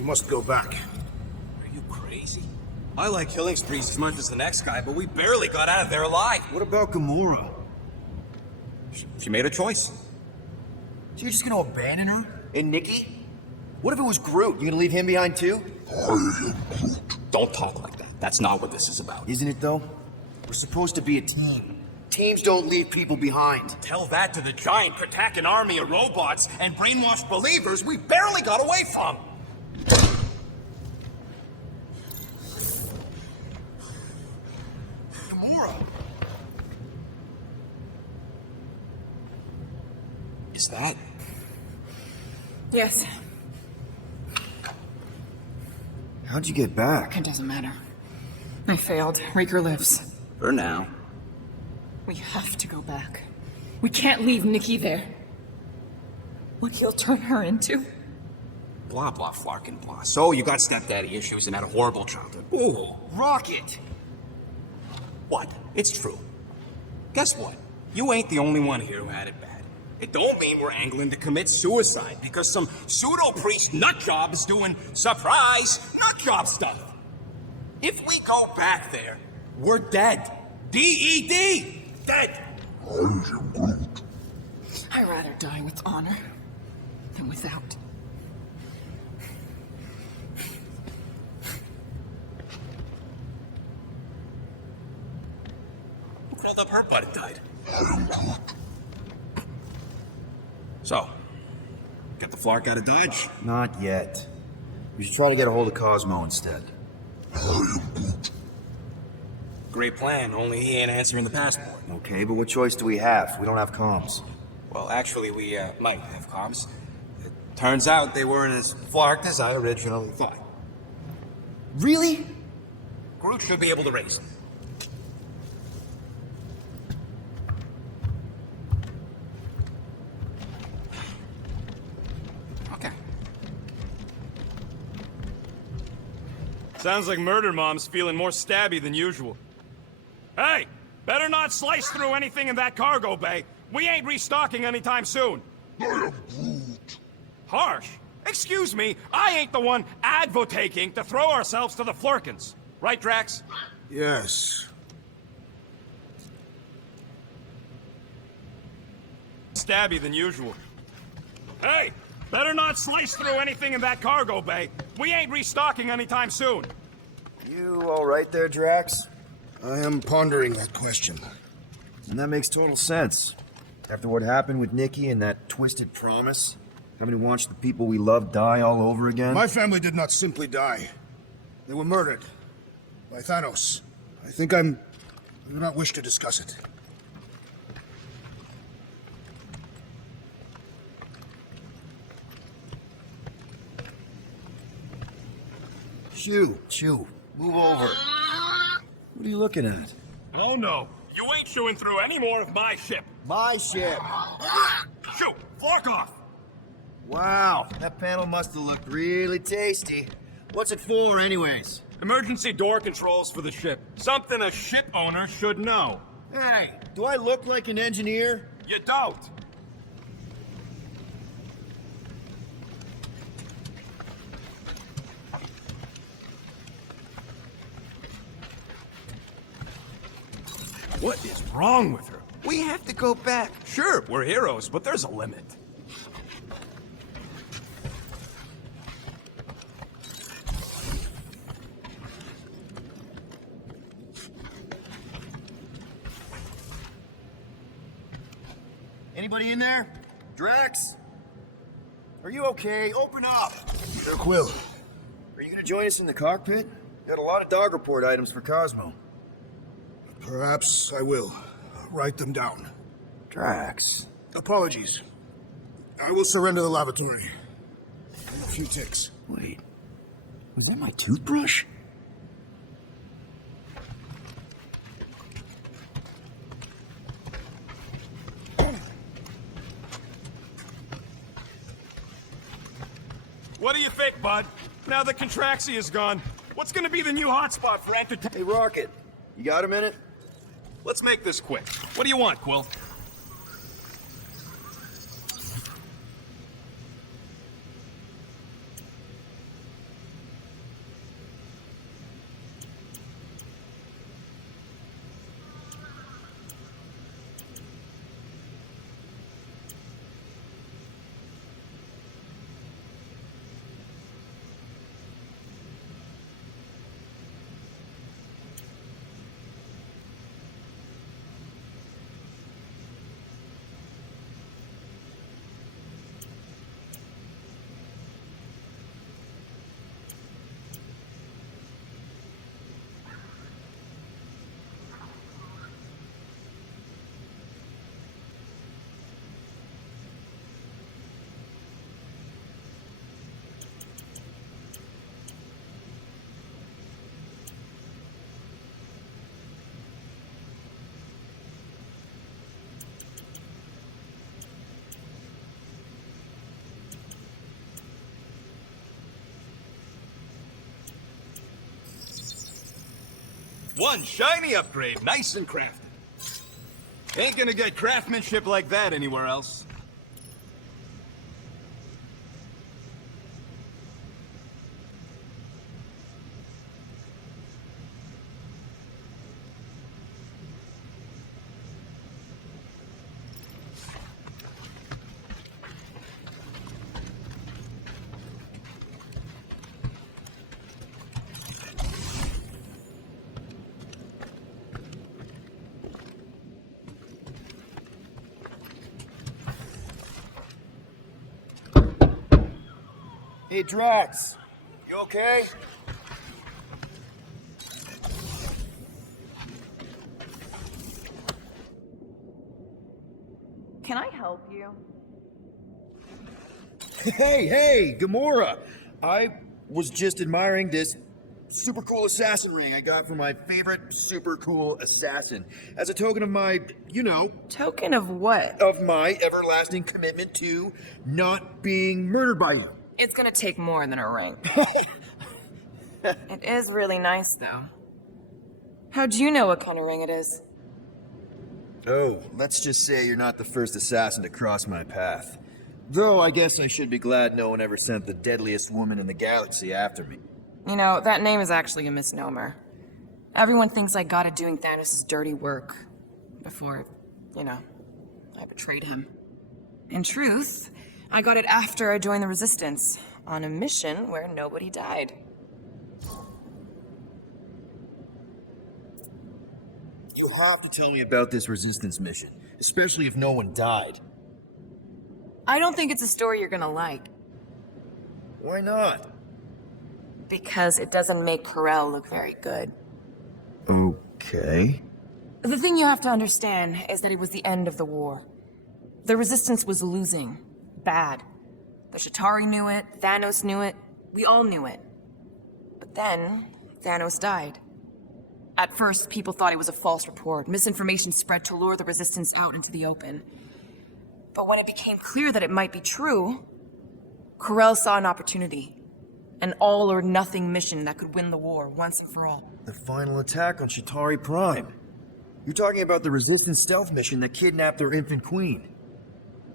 We must go back. Are you crazy? I like killing sprees as much as the next guy, but we barely got out of there alive. What about Gamora? She made a choice. So you're just gonna abandon her? And Nikki? What if it was Groot? You gonna leave him behind too? Don't talk like that. That's not what this is about. Isn't it though? We're supposed to be a team. Teams don't leave people behind. Tell that to the giant Kratakan army of robots and brainwashed believers we barely got away from. Gamora! Is that? Yes, How'd you get back? it doesn't matter. I failed. Rieger lives. For now. We have to go back. We can't leave Nikki there. What he'll turn her into? Blah, blah, flarkin' blah. So you got stepdaddy issues and had a horrible childhood. Ooh. Rocket! What? It's true. Guess what? You ain't the only one here who had it bad. It don't mean we're angling to commit suicide because some pseudo-priest nutjob is doing surprise nutjob stuff. If we go back there, we're dead. D-E-D! Dead! I'd rather die with honor than without. Who crawled up her butt and died? So, get the Flark out of Dodge? Not yet. We should try to get a hold of Cosmo instead. Great plan, only he ain't answering the passport. Okay, but what choice do we have? We don't have comms. Well, actually, we might have comms. It turns out they weren't as flarked as I originally thought. Really? Groot should be able to race. Okay. Sounds like Murder Mom's feeling more stabby than usual. Hey! Better not slice through anything in that cargo bay. We ain't restocking anytime soon. I am Groot. Harsh? Excuse me, I ain't the one advocating to throw ourselves to the Flurkins. Right, Drax? Yes. Stabby than usual. Hey! Better not slice through anything in that cargo bay. We ain't restocking anytime soon. You all right there, Drax? I am pondering that question. And that makes total sense. After what happened with Nikki and that twisted promise, having to watch the people we love die all over again. My family did not simply die. They were murdered by Thanos. I do not wish to discuss it. Chew. Move over. What are you looking at? Oh no, you ain't chewing through any more of my ship. My ship. Shoot, fork off. Wow, that panel must have looked really tasty. What's it for, anyways? Emergency door controls for the ship. Something a ship owner should know. Hey, do I look like an engineer? You don't. What is wrong with her? We have to go back. Sure, we're heroes, but there's a limit. Anybody in there? Drax? Are you okay? Open up! Sure, Quill. Are you gonna join us in the cockpit? Got a lot of dog report items for Cosmo. Perhaps I will. Write them down. Drax. Apologies. I will surrender the lavatory. In a few ticks. Wait. Was that my toothbrush? What do you think, bud? Now that Contraxia is gone, what's gonna be the new hotspot for entertainment? Hey, Rocket. You got a minute? Let's make this quick. What do you want, Quill? One shiny upgrade, nice and crafted. Ain't gonna get craftsmanship like that anywhere else. Hey, Drax. You okay? Can I help you? Hey, Gamora! I was just admiring this super cool assassin ring I got from my favorite super cool assassin as a token of my, Token of what? of my everlasting commitment to not being murdered by you. It's gonna take more than a ring. It is really nice, though. How'd you know what kind of ring it is? Oh, let's just say you're not the first assassin to cross my path. Though I guess I should be glad no one ever sent the deadliest woman in the galaxy after me. You know, that name is actually a misnomer. Everyone thinks I got it doing Thanos' dirty work. Before, I betrayed him. In truth, I got it after I joined the Resistance, on a mission where nobody died. You have to tell me about this Resistance mission, especially if no one died. I don't think it's a story you're gonna like, Why not? because it doesn't make Corel look very good. Okay. The thing you have to understand is that it was the end of the war. The Resistance was losing. Bad. The Chitauri knew it, Thanos knew it, we all knew it. But then, Thanos died. At first, people thought it was a false report. Misinformation spread to lure the Resistance out into the open. But when it became clear that it might be true, Corel saw an opportunity. An all-or-nothing mission that could win the war once and for all. The final attack on Chitauri Prime. You're talking about the Resistance stealth mission that kidnapped their infant queen.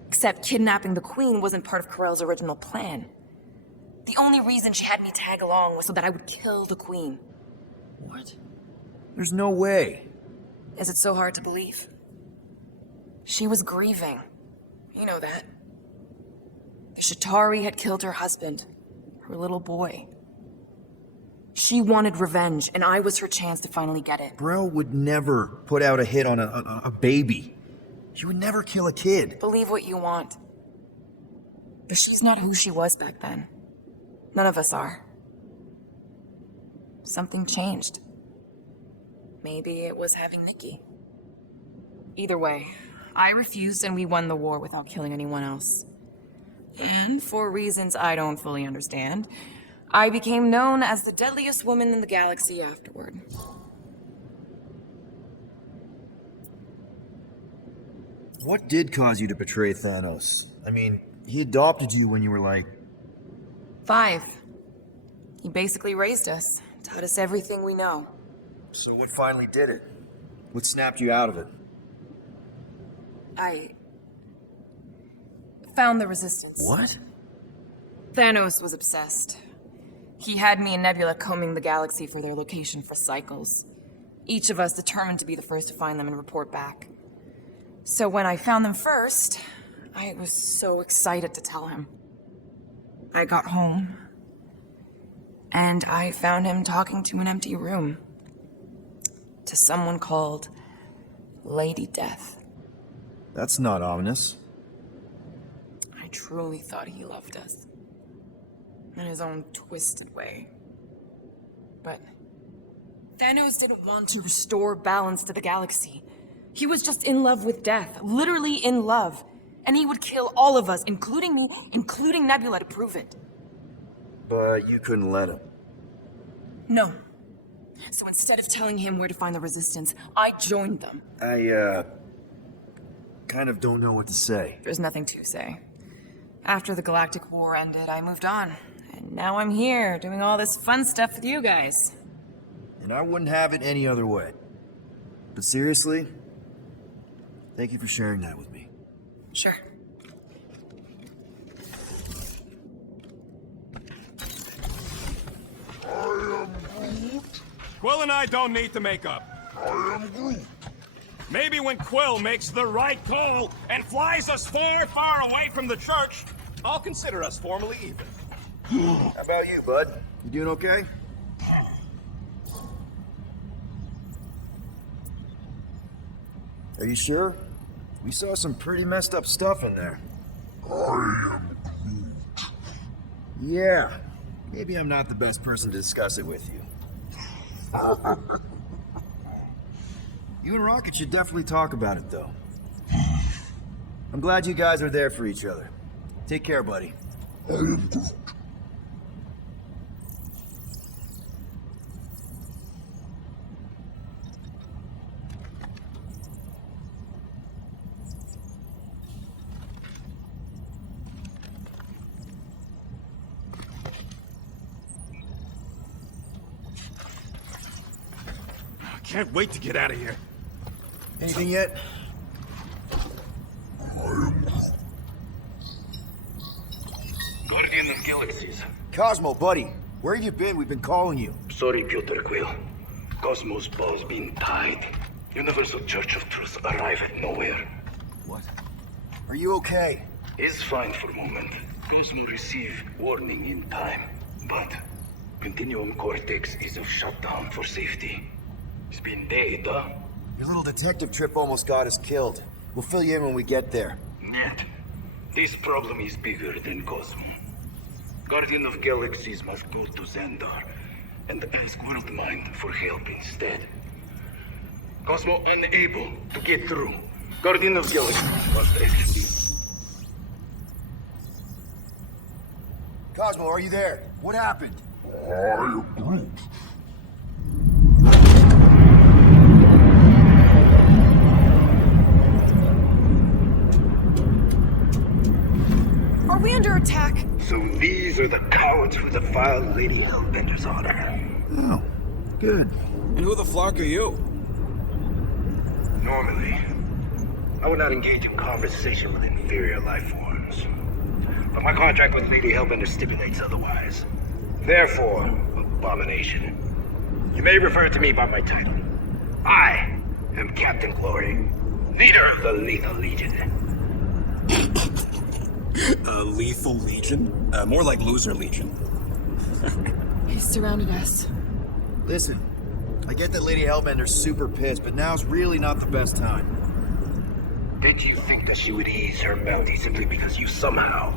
Except kidnapping the Queen wasn't part of Corel's original plan. The only reason she had me tag along was so that I would kill the Queen. What? There's no way. Is it so hard to believe? She was grieving. You know that. The Chitauri had killed her husband, her little boy. She wanted revenge, and I was her chance to finally get it. Brell would never put out a hit on a baby. She would never kill a kid. Believe what you want. But she's not who she was back then. None of us are. Something changed. Maybe it was having Nikki. Either way, I refused and we won the war without killing anyone else. And for reasons I don't fully understand, I became known as the deadliest woman in the galaxy afterward. What did cause you to betray Thanos? I mean, he adopted you when you were like... 5. He basically raised us, taught us everything we know. So what finally did it? What snapped you out of it? I found the Resistance. What? Thanos was obsessed. He had me and Nebula combing the galaxy for their location for cycles. Each of us determined to be the first to find them and report back. So when I found them first, I was so excited to tell him. I got home, and I found him talking to an empty room. To someone called Lady Death. That's not ominous. I truly thought he loved us. In his own twisted way. But Thanos didn't want to restore balance to the galaxy. He was just in love with death, literally in love. And he would kill all of us, including me, including Nebula, to prove it. But you couldn't let him. No. So instead of telling him where to find the Resistance, I joined them. I, kind of don't know what to say. There's nothing to say. After the Galactic War ended, I moved on. And now I'm here, doing all this fun stuff with you guys. and I wouldn't have it any other way. But seriously, thank you for sharing that with me. Sure. Quill and I don't need to make up. Maybe when Quill makes the right call and flies us far, far away from the church, I'll consider us formally even. How about you, bud? You doing okay? Are you sure? We saw some pretty messed up stuff in there. Yeah. Maybe I'm not the best person to discuss it with you. You and Rocket should definitely talk about it, though. I'm glad you guys are there for each other. Take care, buddy. I can't wait to get out of here. Anything yet? Guardian of Galaxies. Cosmo, buddy. Where have you been? We've been calling you. Sorry, Piotr Quill. Cosmos ball's been tied. Universal Church of Truth arrive at nowhere. What? Are you okay? Is fine for a moment. Cosmo receive warning in time. But Continuum Cortex is of shutdown for safety. It's been dead, huh? Your little detective trip almost got us killed. We'll fill you in when we get there. Yet, this problem is bigger than Cosmo. Guardian of Galaxies must go to Xandar and ask Worldmind for help instead. Cosmo unable to get through. Guardian of Galaxies must execute. Cosmo, are you there? What happened? Are we under attack? So these are the cowards who defiled Lady Hellbender's honor. Oh, good. And who the flark are you? Normally, I would not engage in conversation with inferior life forms. But my contract with Lady Hellbender stipulates otherwise. Therefore, Abomination, you may refer to me by my title. I am Captain Glory, leader of the Lethal Legion. Lethal Legion? More like Loser Legion. He's surrounded us. Listen, I get that Lady Hellbender's super pissed, but now's really not the best time. Did you think that she would ease her bounty simply because you somehow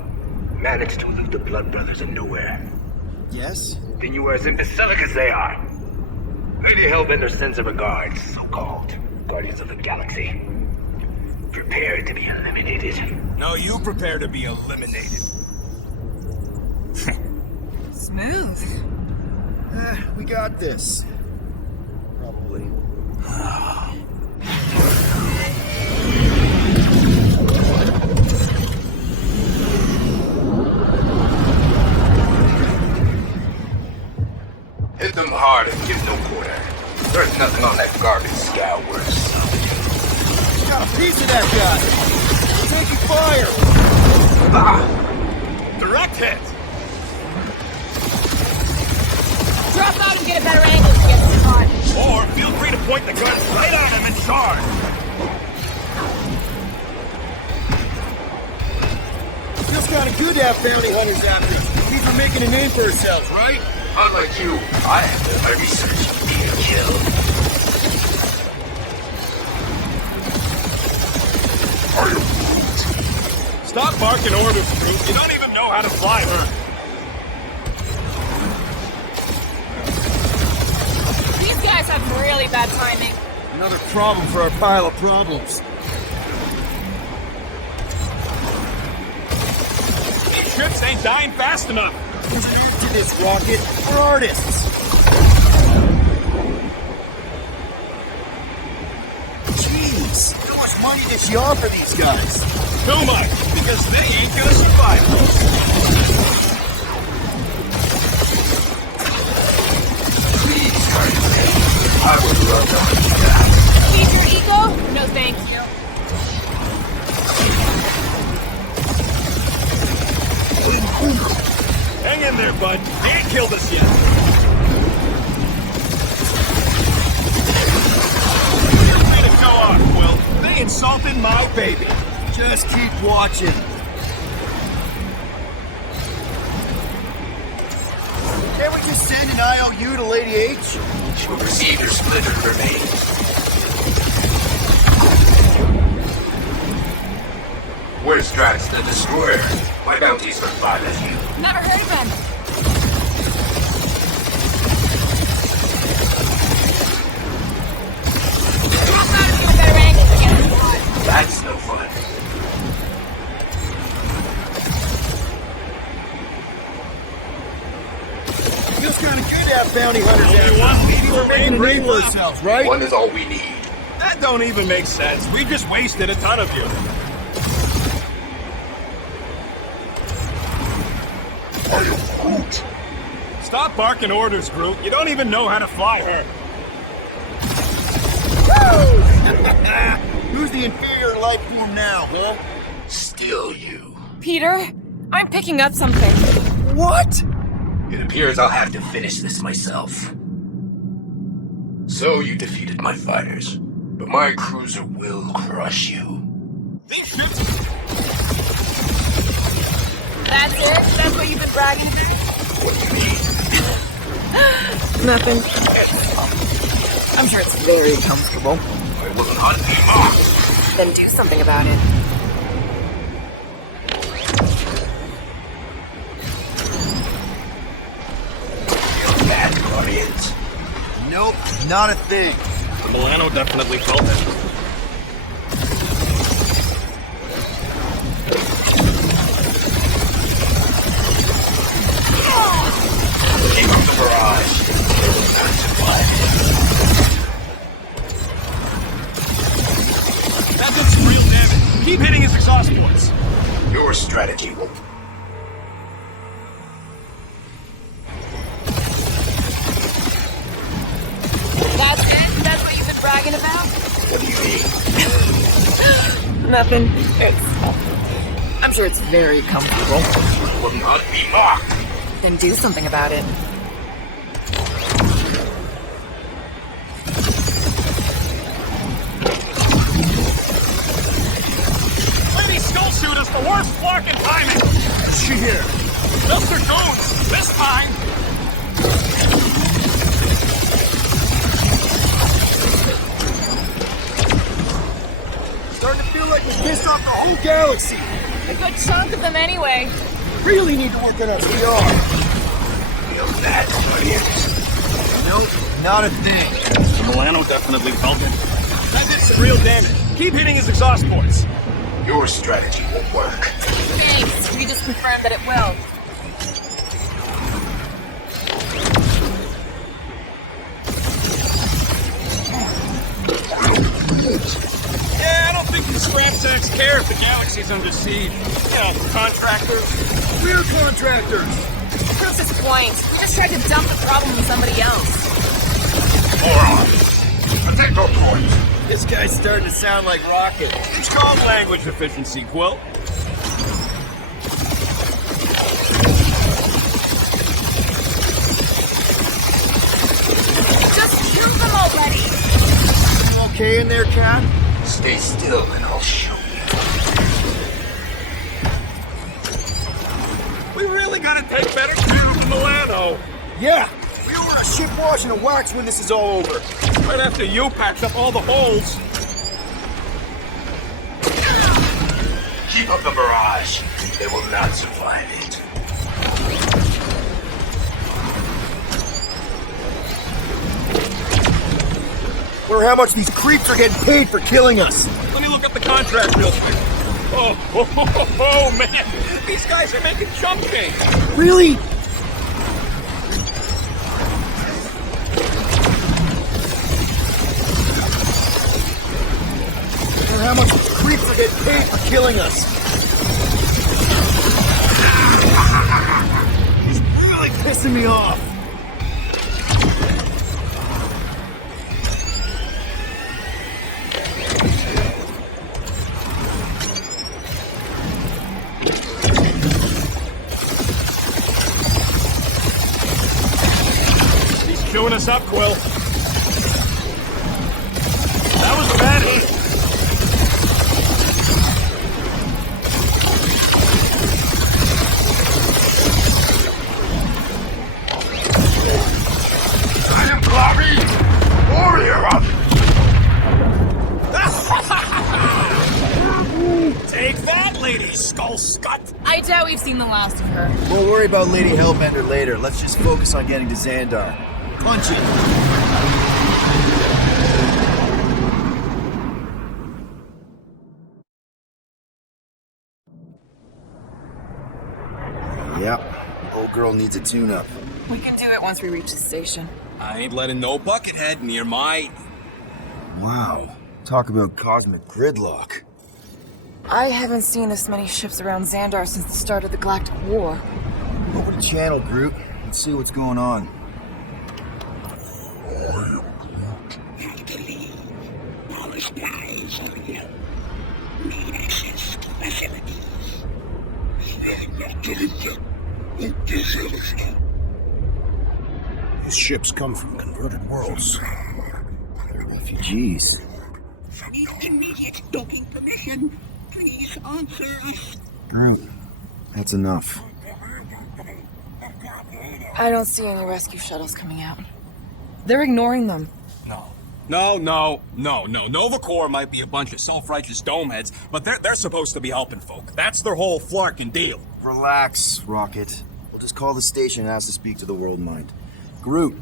managed to elude the Blood Brothers in nowhere? Yes? Then you are as imbecilic as they are. Lady Hellbender sends her regards, so-called Guardians of the Galaxy. Prepare to be eliminated. No, you prepare to be eliminated. Smooth. We got this. Probably. Hit them hard and give no quarter. There's nothing on that garbage scow worse. Got a piece of that guy! Taking fire! Direct hit! Drop out and get a better angle to get the shot. Or feel free to point the gun right at him and charge! Feels kind of good to have bounty hunters after us. We've been making a name for ourselves, right? Unlike you, I have done my research and be a kill. Stop barking orders, Groot. You don't even know how to fly her. These guys have really bad timing. Another problem for our pile of problems. These ships ain't dying fast enough. There's an end to this, Rocket. We're artists. Jeez, how much money did she offer these guys? Too much, because they ain't gonna survive this. Please, Guardian. in there, bud. They ain't killed us yet. Way to go off, Will. They insulted my baby. Just keep watching. Can't we just send an IOU to Lady H? She will receive your splintered remains. Where's Drax the Destroyer? My bounties for 5 of you. Never heard of him. That's no fun. Feels kind of good to have bounty hunters Only after. one leading the Making a rain name for ourselves, right? One is all we need. That don't even make sense. We just wasted a ton of you. I am Groot. Stop barking orders, Groot. You don't even know how to fly her. Who's the inferior life form now, huh? Still you. Peter, I'm picking up something. What? It appears I'll have to finish this myself. So you defeated my fighters, but my cruiser will crush you. These ships. That's it? That's what you've been bragging to? What do you mean? Nothing. I'm sure it's very comfortable. I will not be mocked. Then do something about it. Feel bad, Guardians. Nope, not a thing. The Milano definitely felt it. Keep up the barrage. They will not survive. That did some real damage. Keep hitting his exhaust ports. Your strategy will. That's it? That's what you've been bragging about? What do you mean? Nothing. I'm sure it's very comfortable. I will not be mocked. Then do something about it. Lady Skull Shooter's the worst flocking timing. Is she here? Mr. Jones, this time. Starting to feel like we pissed off the whole galaxy. A good chunk of them anyway. Really need to work on our PR. Feel bad, Guardians. Nope, not a thing. The Milano definitely felt it. That did some real damage. Keep hitting his exhaust ports. Your strategy won't work. Thanks. We just confirmed that it will. Yeah, I don't think the scrap sacks care if the galaxy's under siege. You know, contractors. We're contractors. Proves his point. We just tried to dump the problem on somebody else. Morons! Attack our point! This guy's starting to sound like Rocket. Strong language efficiency, Quill. Just shoot them already! You okay in there, Cat? Stay still and I'll show you. We really gotta take better care of the Milano. Yeah. We don't want to shit wash and a wax when this is all over. Right after you packed up all the holes. Keep up the barrage. They will not survive it. Wonder how much these creeps are getting paid for killing us. Let me look up the contract real quick. Oh, man. These guys are making chump change. Really? Wonder how much these creeps are getting paid for killing us. He's really pissing me off. us up, Quill. That was a bad hit. I am Clavi, warrior Take that, Lady Skull Scut! I doubt we've seen the last of her. We'll worry about Lady Hellbender later. Let's just focus on getting to Xandar. Punch it! Yep. Old girl needs a tune-up. We can do it once we reach the station. I ain't letting no buckethead near my... Wow. Talk about cosmic gridlock. I haven't seen this many ships around Xandar since the start of the Galactic War. Over the channel, Groot. Let's see what's going on. These ships come from converted worlds. Refugees. Need immediate docking permission. Please answer us. Groot. That's enough. I don't see any rescue shuttles coming out. They're ignoring them. No. Nova Corps might be a bunch of self-righteous domeheads, but they're supposed to be helping folk. That's their whole flarkin' deal. Relax, Rocket. We'll just call the station and ask to speak to the World Mind. Groot.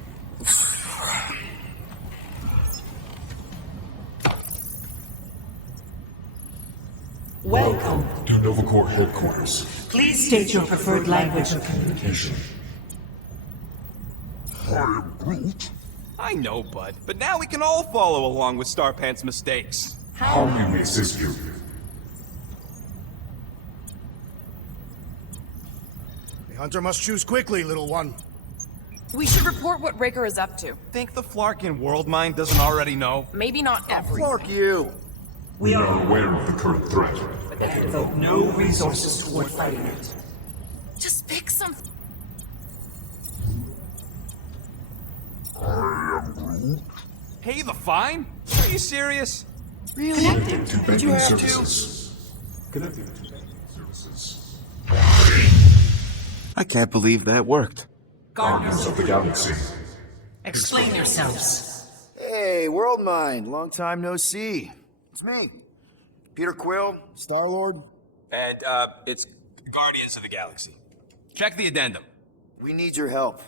Welcome to Nova Corps headquarters. Please state your preferred language of communication. I am Groot. I know, bud, but now we can all follow along with Starpant's mistakes. How may we assist you? The hunter must choose quickly, little one. We should report what Raker is up to. Think the Flarkin World Mind doesn't already know? Maybe not everything. Fuck you! We are aware of the current threat, but they devote no resources toward fighting it. Just pick something. Hey, the Fine? Are you serious? Connecting to banking services. Connecting to banking services. I can't believe that worked. Guardians of the Galaxy. Explain yourselves. Hey, World Mind. Long time no see. It's me. Peter Quill, Star-Lord. And, it's Guardians of the Galaxy. Check the addendum. We need your help.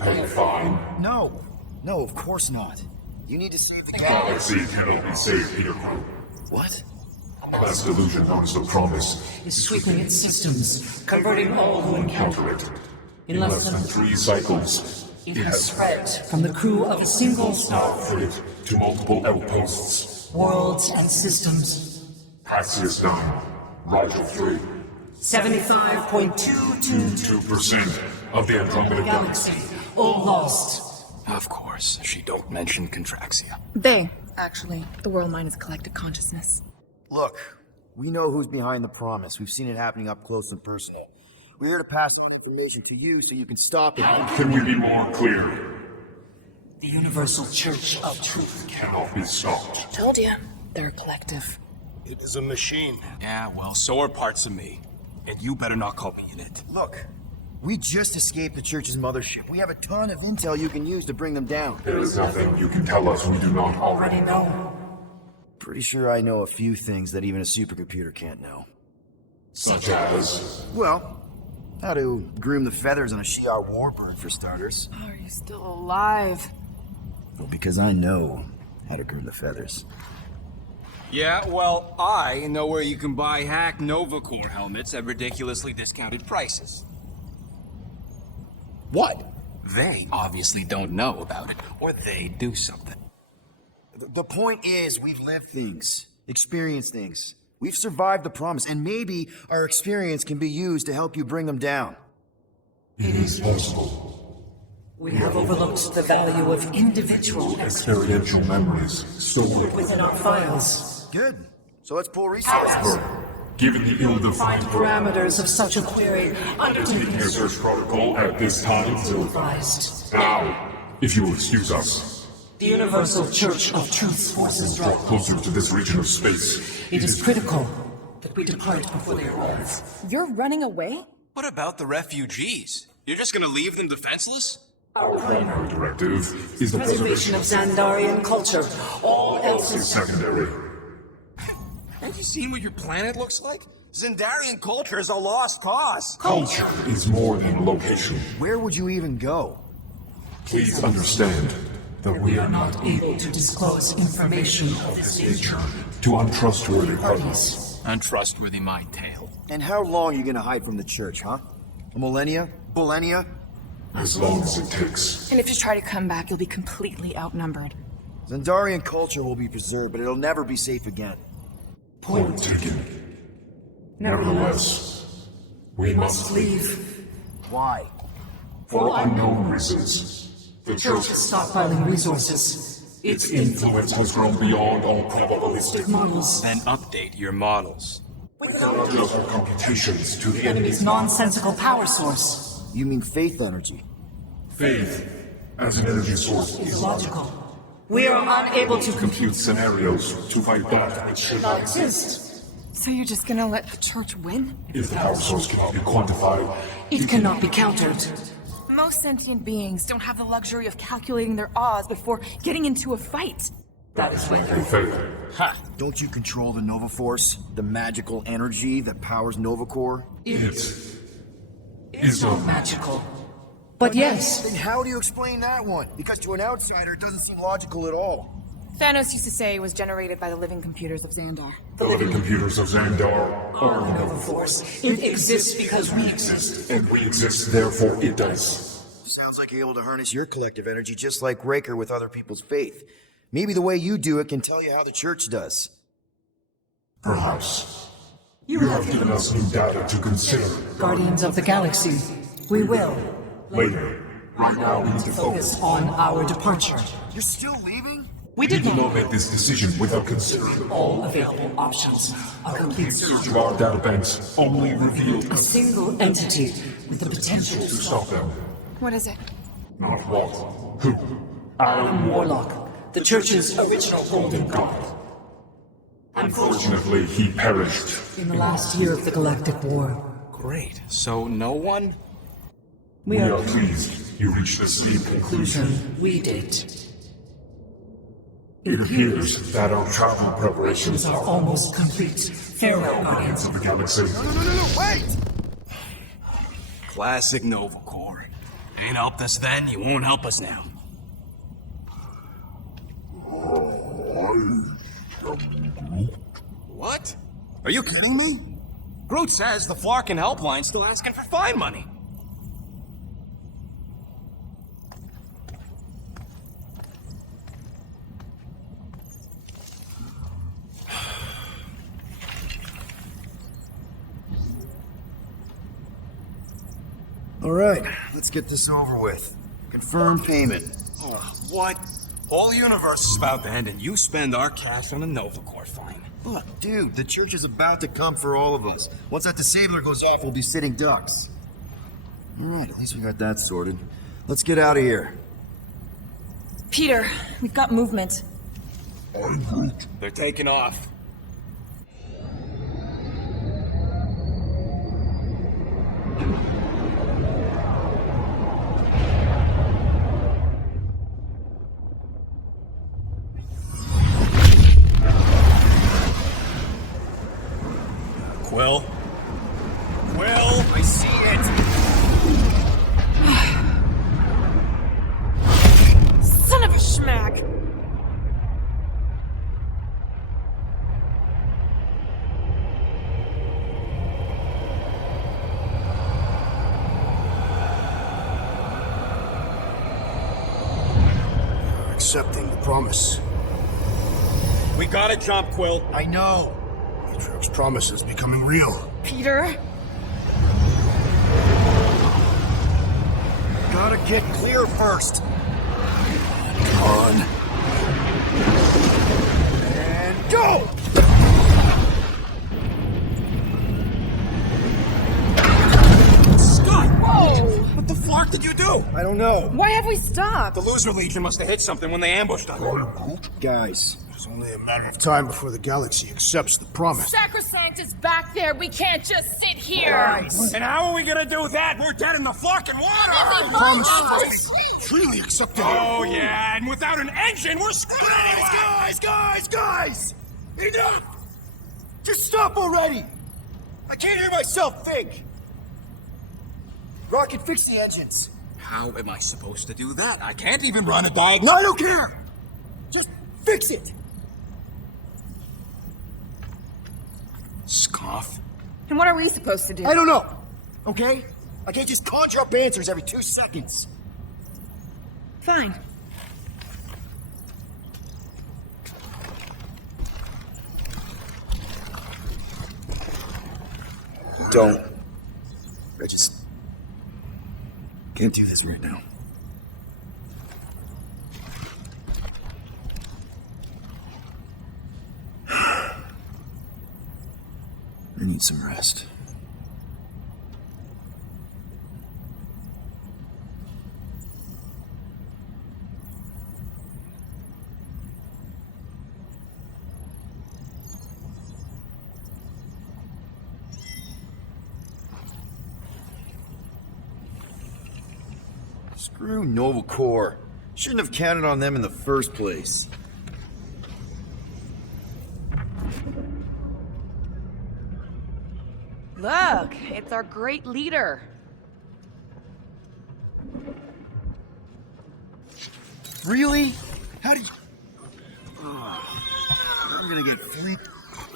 Are you fine? No. No, of course not. You need to save the Galaxy cannot be saved, Peter Quill. What? A mass delusion known as the Promise is sweeping its systems, converting all who encounter it. In less than 3 cycles, it has spread from the crew of a single star frigate to multiple outposts, worlds and systems. Passius 9, Rigel 3. 75.222% of the Andromeda Galaxy, all lost. Of course, she don't mention Contraxia. They, actually. The World Mind is a collective consciousness. Look, we know who's behind the Promise. We've seen it happening up close and personal. We're here to pass on information to you so you can stop it. How can we be more clear? The Universal Church of Truth Cannot be stopped. Told you. They're a collective. It is a machine. Yeah, well, so are parts of me. And you better not call me in it. Look, we just escaped the Church's mothership. We have a ton of intel you can use to bring them down. There is nothing you can tell us we do not already know. Pretty sure I know a few things that even a supercomputer can't know. Such as... Well, how to groom the feathers on a Shi'ar warbird, for starters. Are you still alive? Well, because I know how to groom the feathers. Yeah, well, I know where you can buy hack Nova Corps helmets at ridiculously discounted prices. What? They obviously don't know about it, or they do something. The point is, we've lived things, experienced things. We've survived the Promise, and maybe our experience can be used to help you bring them down. It is possible. We have overlooked the value of individual Experiential memories stored within our files. Good. So let's pull resources. Given the ill-defined Parameters of such a query undertaking your search protocol at this time, advised. now, if you will excuse us, The Universal Church of Truth's forces draw drop. closer to this region of space. It is critical that we depart before they arrive. You're running away? What about the refugees? You're just gonna leave them defenseless? Our primary directive is the Preservation of Xandarian culture. All else is is secondary. Have you seen what your planet looks like? Zendarian culture is a lost cause. Culture is more than location. Where would you even go? Please understand that we are not able to disclose information of this nature. to untrustworthy parties. Untrustworthy mind tale. And how long are you gonna hide from the church, huh? A millennia? Millennia? As long as it takes. And if you try to come back, you'll be completely outnumbered. Zendarian culture will be preserved, but it'll never be safe again. Point taken. Nevertheless, we must leave. Why? For unknown reasons. The Church, Stockpiling resources. its influence has grown beyond all probabilistic Models. Then update your models. adjust our computations to the enemy's Enemy's nonsensical power source. You mean faith energy? faith as an energy source is Illogical. We are unable to compute scenarios to fight that which should not exist. So you're just gonna let the church win? If the power source cannot be quantified, It cannot be countered. Most sentient beings don't have the luxury of calculating their odds before getting into a fight. That is when they fail. Don't you control the Nova Force? The magical energy that powers Nova Core? It is not magical. But yes, Then how do you explain that one? Because to an outsider, it doesn't seem logical at all. Thanos used to say it was generated by the living computers of Xandar. The living computers of Xandar are the Nova Force. It exists because we exist. and we exist, therefore it does. Sounds like you're able to harness your collective energy just like Raker with other people's faith. Maybe the way you do it can tell you how the church does. Perhaps. You have given us new data to consider. Guardians of the Galaxy. We will Later. Right now, we need to focus. focus on our departure. You're still leaving? We We did do not not make this decision without considering all available options. A complete search of our databanks only revealed A single entity with the potential to to stop them. What is it? Not what, who. Alan Warlock, the Church's original golden god. Unfortunately, he perished. In the last year of the Galactic War, Great. So no one? we We are are pleased you reached the same conclusion. we did. It appears that our travel preparations Are almost complete. Farewell, Guardians. of the galaxy. No, wait! Classic Nova Corps. Ain't helped us then, you won't help us now. What? Are you kidding me? Groot says the Flarkin helpline's still asking for fine money. All right, let's get this over with. Confirm payment. Oh, what? Whole universe is about to end and you spend our cash on a Nova Corps fine. Look, dude, the church is about to come for all of us. Once that disabler goes off, we'll be sitting ducks. All right, at least we got that sorted. Let's get out of here. Peter, we've got movement. They're taking off. Quill? Quill, I see it! Son of a schmack! Accepting the promise. We gotta jump, Quill. I know. Atriox' promise is becoming real. Peter? Gotta get clear first. On. And go! did you do? I don't know. Why have we stopped? The Loser Legion must have hit something when they ambushed us. Guys, It's only a matter of time before the galaxy accepts the promise. Sacrosanct is back there. We can't just sit here. And how are we gonna do that? We're dead in the fucking water! Promise freely accepted. Oh, yeah, and without an engine, we're screwed! Guys! Enough! Just stop already! I can't hear myself think! Rocket, fix the engines. How am I supposed to do that? I can't even run a diagnose. No, I don't care! Just fix it! Scoff. And what are we supposed to do? I don't know, okay? I can't just conjure up answers every 2 seconds. Fine. Don't. I just can't do this right now. I need some rest. Screw Nova Corps. Shouldn't have counted on them in the first place. Look, it's our great leader. Really? How do you... I'm gonna get free.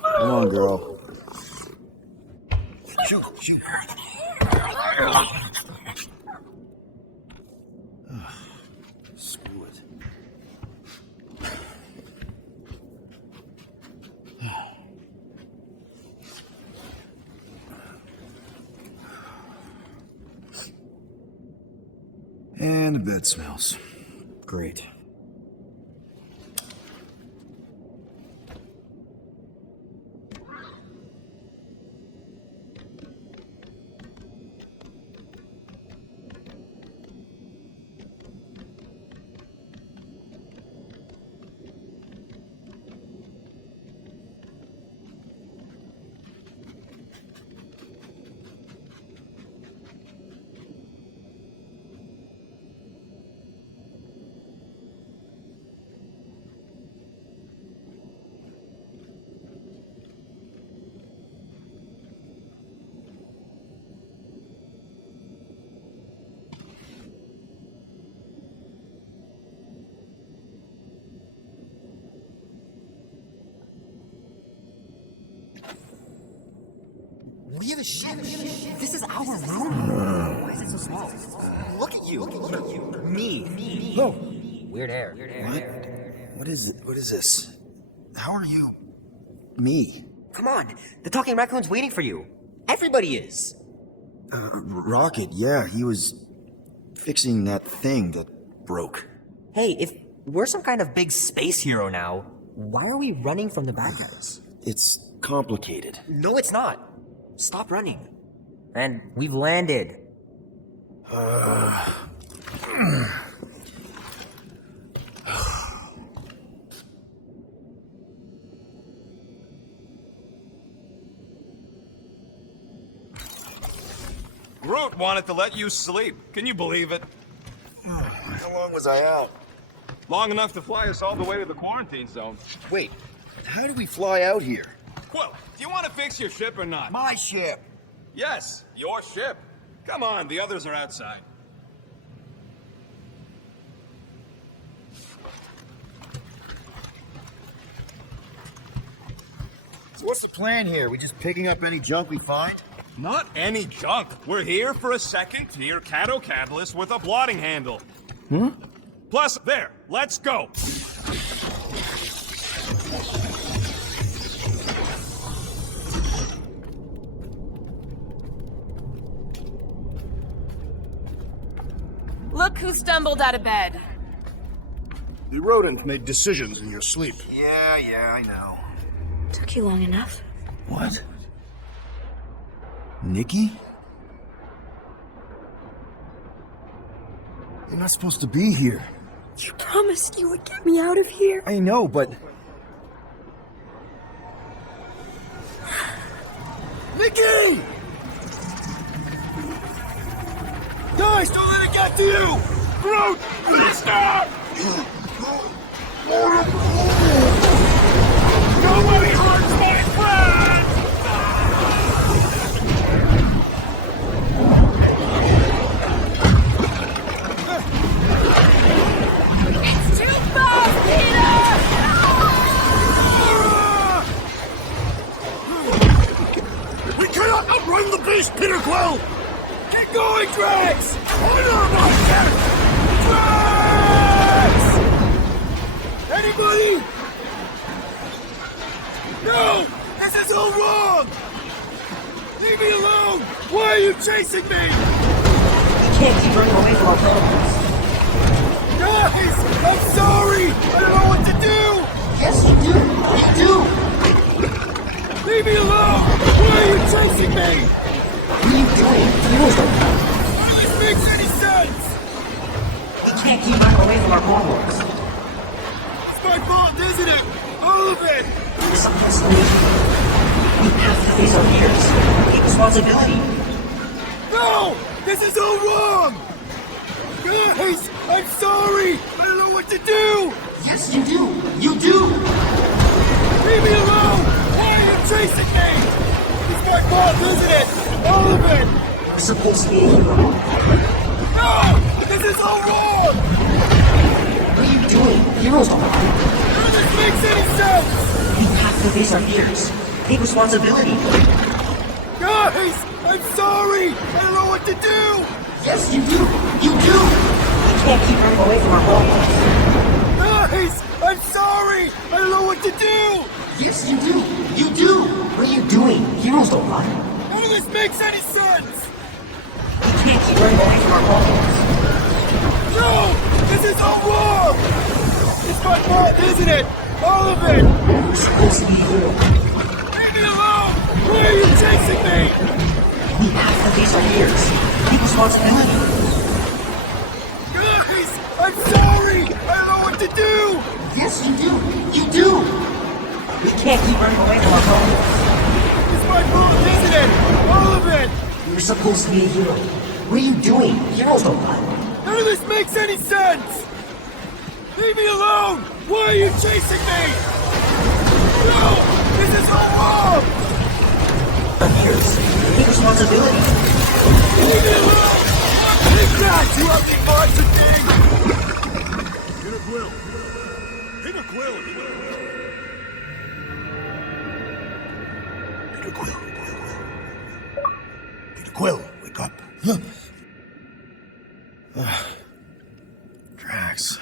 Come on, girl. Shoot. Screw it. And the bed smells. Great. We have a ship. This is our room. Why is it so small? Look at you. Look at you. Me. Oh, Weird air. what is this? How are you... me? Come on, the talking raccoon's waiting for you. Everybody is. Rocket, yeah, he was fixing that thing that broke. Hey, if we're some kind of big space hero now, why are we running from the bad guys? It's complicated. No, it's not. Stop running. And we've landed. Groot wanted to let you sleep. Can you believe it? How long was I out? Long enough to fly us all the way to the quarantine zone. Wait, how did we fly out here? Well, do you want to fix your ship or not? My ship! Yes, your ship. Come on, the others are outside. So what's the plan here? We just picking up any junk we find? Not any junk. We're here for a second-tier Cato Catalyst with a blotting handle. Plus, there, let's go. Look who stumbled out of bed. You rodent made decisions in your sleep. Yeah, I know. Took you long enough. What? Nikki? I'm not supposed to be here. You promised you would get me out of here. I know, but... Nikki! Guys, don't let it get to you! Groot! Stop! Nobody hurts my friend! It's too fast, Peter! We cannot outrun the beast, Peter Quill! Keep going, Drax! Honor my death! Drax! Anybody? No! This is all wrong! Leave me alone! Why are you chasing me? We can't keep running away from our problems. Guys! I'm sorry! I don't know what to do! Yes, you do! You do! Leave me alone! Why are you chasing me? What are you doing? Heroes don't run. None of this makes any sense! We can't keep running away from our problems. It's my fault, isn't it? All of it! It's a destination. We have to face our fears. Take responsibility. No! This is all wrong! Guys! I'm sorry! I don't know what to do! Yes, you do! You do! Leave me alone! Why are you chasing me? It's my fault, isn't it? All of it! We're supposed to be a hero. No! This is all wrong! What are you doing? Heroes don't run. None of this makes any sense! We have to face our fears. Take responsibility. Guys! I'm sorry! I don't know what to do! Yes, you do! You do! We can't keep running away from our problems. Guys! I'm sorry! I don't know what to do! Yes, you do! You do! What are you doing? Heroes don't run. None of this makes any sense! We can't keep running away from our problems. No! This is all wrong! It's my fault, isn't it? All of it! We're supposed to be a hero. Leave me alone! Why are you chasing me? We have to face our fears. Take responsibility. Guys! I'm sorry! I don't know what to do! Yes, you do! You do! We can't keep running away from our problems. It's my fault, isn't it? All of it! You're supposed to be a hero. What are you doing? Heroes don't run. None of this makes any sense! Leave me alone! Why are you chasing me? No! This is all wrong! Our fears. Take responsibility. Leave me alone! Take that, you ugly monster thing! Peter Quill! Peter Quill! Peter Quill! Peter Quill, wake up! Drax.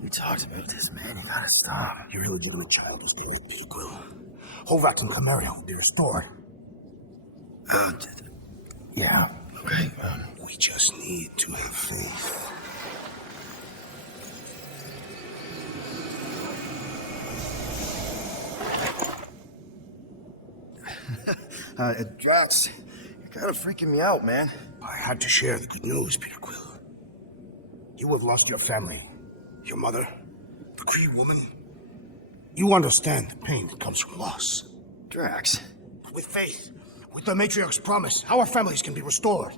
We talked about this, man. You gotta stop. You're really giving a child this game with Peter Quill. Hovax and Camario will be restored. Yeah, okay. We just need to have faith. Drax, you're kind of freaking me out, man. I had to share the good news, Peter Quill. You have lost your family, your mother, the Kree woman. You understand the pain that comes from loss. Drax. With faith, with the Matriarch's promise, our families can be restored.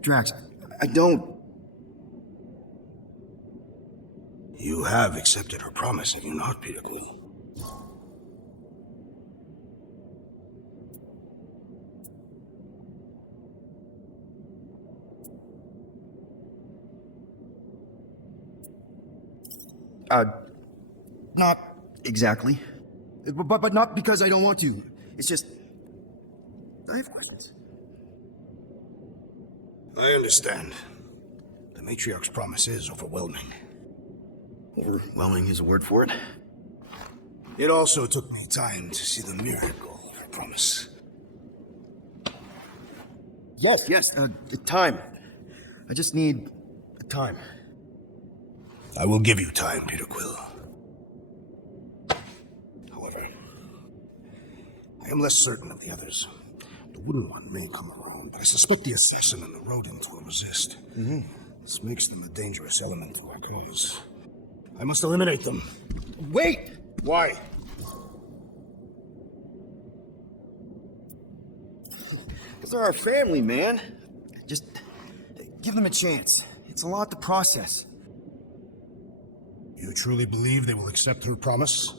Drax, I don't... You have accepted her promise, have you not, Peter Quill? Not exactly. But not because I don't want to. It's just... I have questions. I understand. The Matriarch's promise is overwhelming. Overwhelming is a word for it. It also took me time to see the miracle of her promise. Yes, time. I just need time. I will give you time, Peter Quill. However, I am less certain of the others. The Wooden One may come around, but I suspect the assassin and the rodents will resist. This makes them a dangerous element for our cause. I must eliminate them. Wait! Why? Because they're our family, man. Just give them a chance. It's a lot to process. You truly believe they will accept her promise?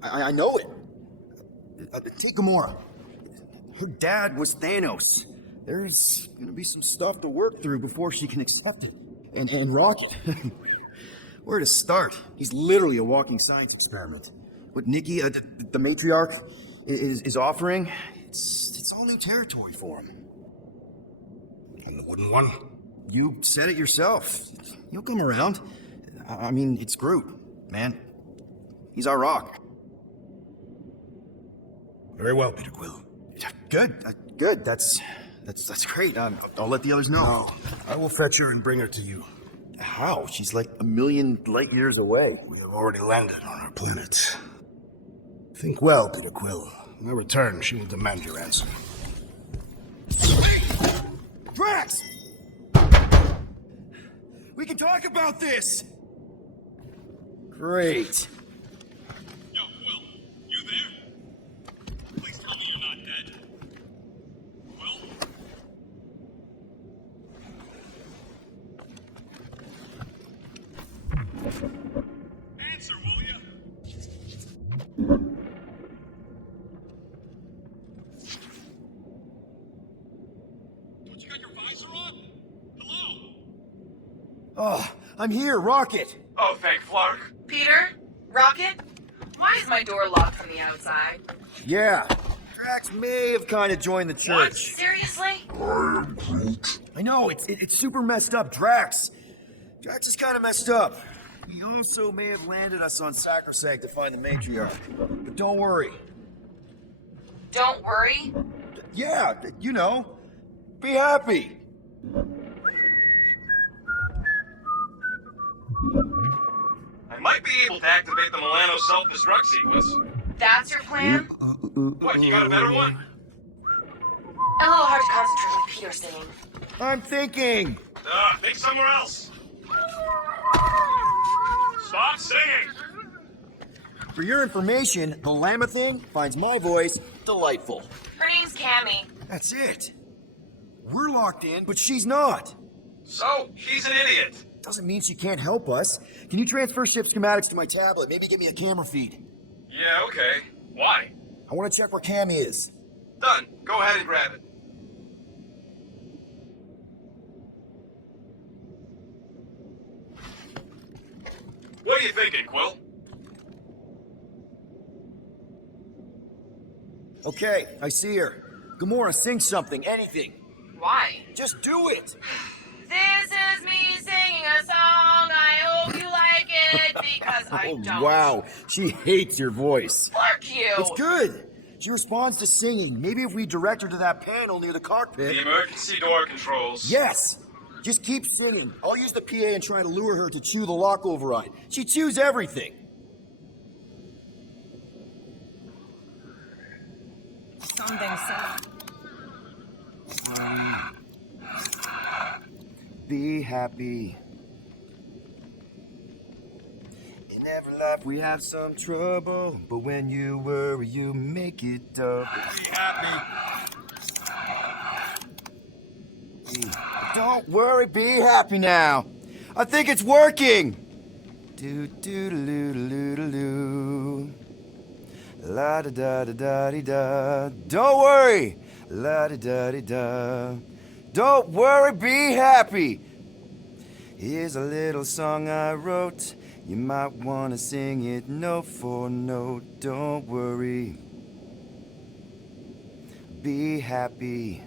I know it. Take Gamora. Her dad was Thanos. There's gonna be some stuff to work through before she can accept it. And Rocket. Where to start? He's literally a walking science experiment. What Nikki, the matriarch, is offering, it's all new territory for him. And the wooden one? You said it yourself. He'll come around. I mean, it's Groot, man. He's our rock. Very well, Peter Quill. Good. That's great. I'll let the others know. No, I will fetch her and bring her to you. How? She's like a million light years away. We have already landed on our planet. Think well, Peter Quill. In return, she will demand your ransom. Drax! We can talk about this! Great. Yo, Quill, you there? Please tell me you're not dead. Quill? Answer, will ya? Don't you got your visor on? Hello? Oh, I'm here, Rocket. Oh, thank Flark. Peter? Rocket? Why is my door locked from the outside? Yeah. Drax may have kind of joined the church. Seriously? I know, it's super messed up, Drax. Drax is kind of messed up. He also may have landed us on Sacrosanct to find the matriarch. But don't worry. Don't worry. Yeah, you know. Be happy. I might be able to activate the Milano self-destruct sequence. That's your plan? What, you got a better one? A little hard to concentrate with Peter singing. I'm thinking. Think somewhere else. Stop singing! For your information, the Lamathan finds my voice delightful. Her name's Cammy. That's it. We're locked in, but she's not. So, she's an idiot. Doesn't mean she can't help us. Can you transfer ship schematics to my tablet? Maybe give me a camera feed. Yeah, okay. Why? I want to check where Cammy is. Done. Go ahead and grab it. What are you thinking, Quill? Okay, I see her. Gamora, sing something, anything. Why? Just do it. This is me singing a song. I hope you like it because I don't. Wow, she hates your voice. Fuck you. It's good. She responds to singing. Maybe if we direct her to that panel near the cockpit. The emergency door controls. Yes. Just keep singing. I'll use the PA and try to lure her to chew the lock override. She chews everything. Something sad. Be happy. In every life we have some trouble, but when you worry, you make it double. Be happy. Don't worry, be happy now. I think it's working. Do do do do do do do. La da da da da dee da. Don't worry. La da da dee da. Don't worry, be happy. Here's a little song I wrote. You might want to sing it note for note. Don't worry. Be happy.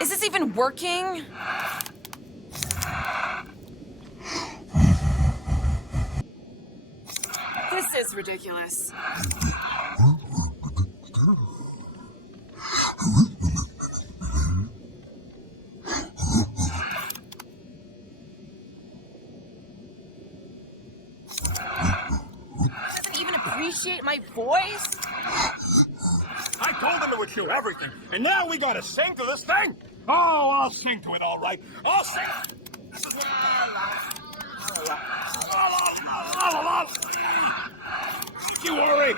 Is this even working? This is ridiculous. appreciate my voice? I told him to chew everything, and now we gotta sing to this thing? Oh, I'll sing to it, all right. I'll sing. This is what... Don't you worry.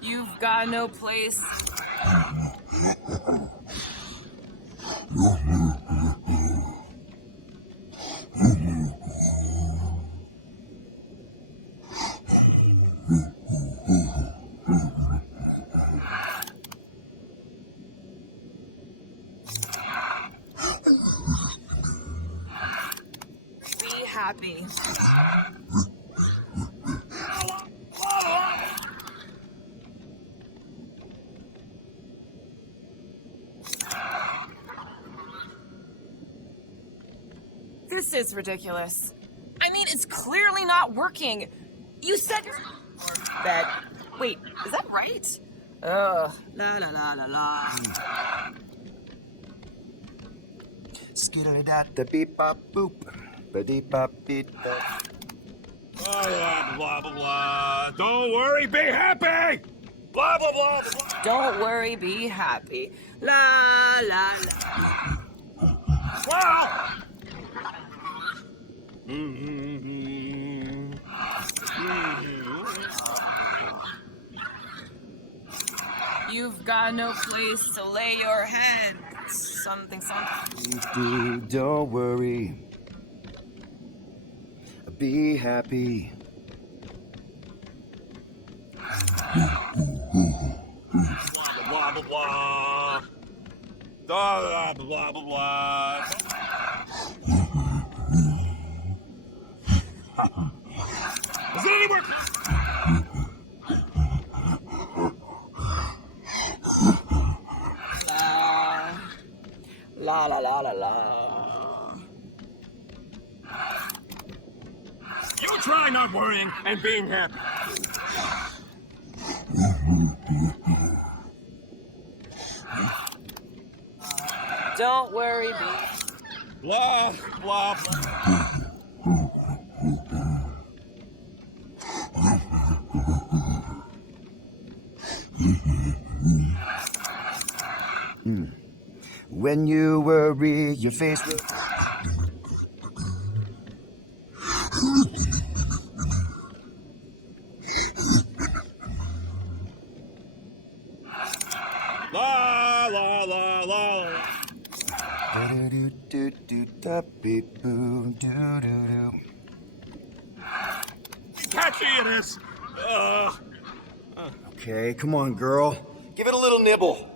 You've got no place. Be happy. This is ridiculous. I mean, it's clearly not working. You said that. Wait, is that right? Ugh. La la la la la. Skiddly da da beep bop boop. Ba deep bop beep bop. Blah, blah, blah, blah. Don't worry, be happy! Blah, blah, blah, blah. Don't worry, be happy. La la la. Wow! You've got no place to lay your head. Something, something. Don't worry. Be happy. Blah, blah, blah. Blah, blah, blah, blah, blah. Is it any work? La la la la la. You try not worrying and being happy. Don't worry, be. Blah, blah, blah. When you worry, your face will. La la la la. Catchy it is. Okay, come on, girl. Give it a little nibble.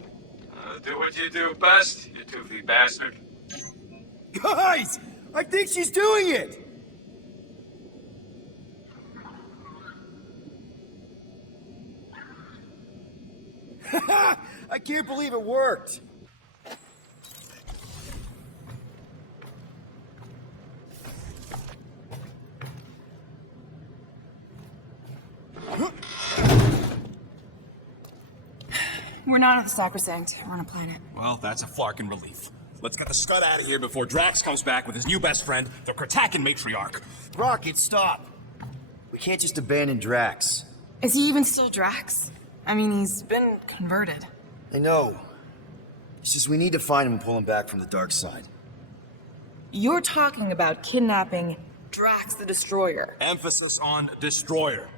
Do what you do best, you toothy bastard. Guys, I think she's doing it. I can't believe it worked. We're not at the Sacrosanct. We're on a planet. Well, that's a flarkin' relief. Let's get the scud out of here before Drax comes back with his new best friend, the Kratakan matriarch. Rocket, stop. We can't just abandon Drax. Is he even still Drax? I mean, he's been converted. I know. It's just we need to find him and pull him back from the dark side. You're talking about kidnapping Drax the Destroyer. Emphasis on destroyer.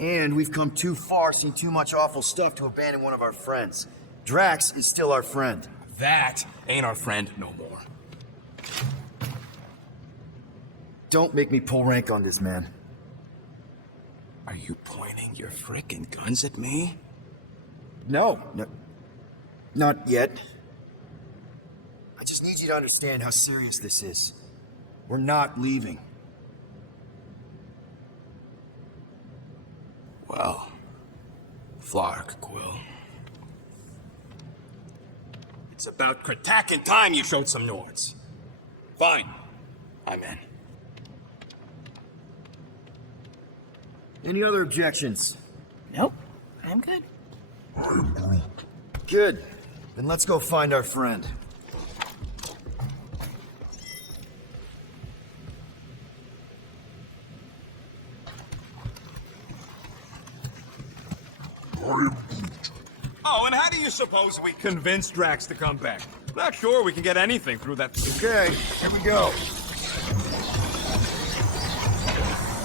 And we've come too far, seen too much awful stuff to abandon one of our friends. Drax is still our friend. That ain't our friend no more. Don't make me pull rank on this, man. Are you pointing your frickin' guns at me? No, not yet. I just need you to understand how serious this is. We're not leaving. Well, Flark, Quill. It's about Kratakan time you showed some Nords. Fine. I'm in. Any other objections? Nope. I'm good. Good. Then let's go find our friend. Oh, and how do you suppose we convince Drax to come back? Not sure we can get anything through that. Okay, here we go.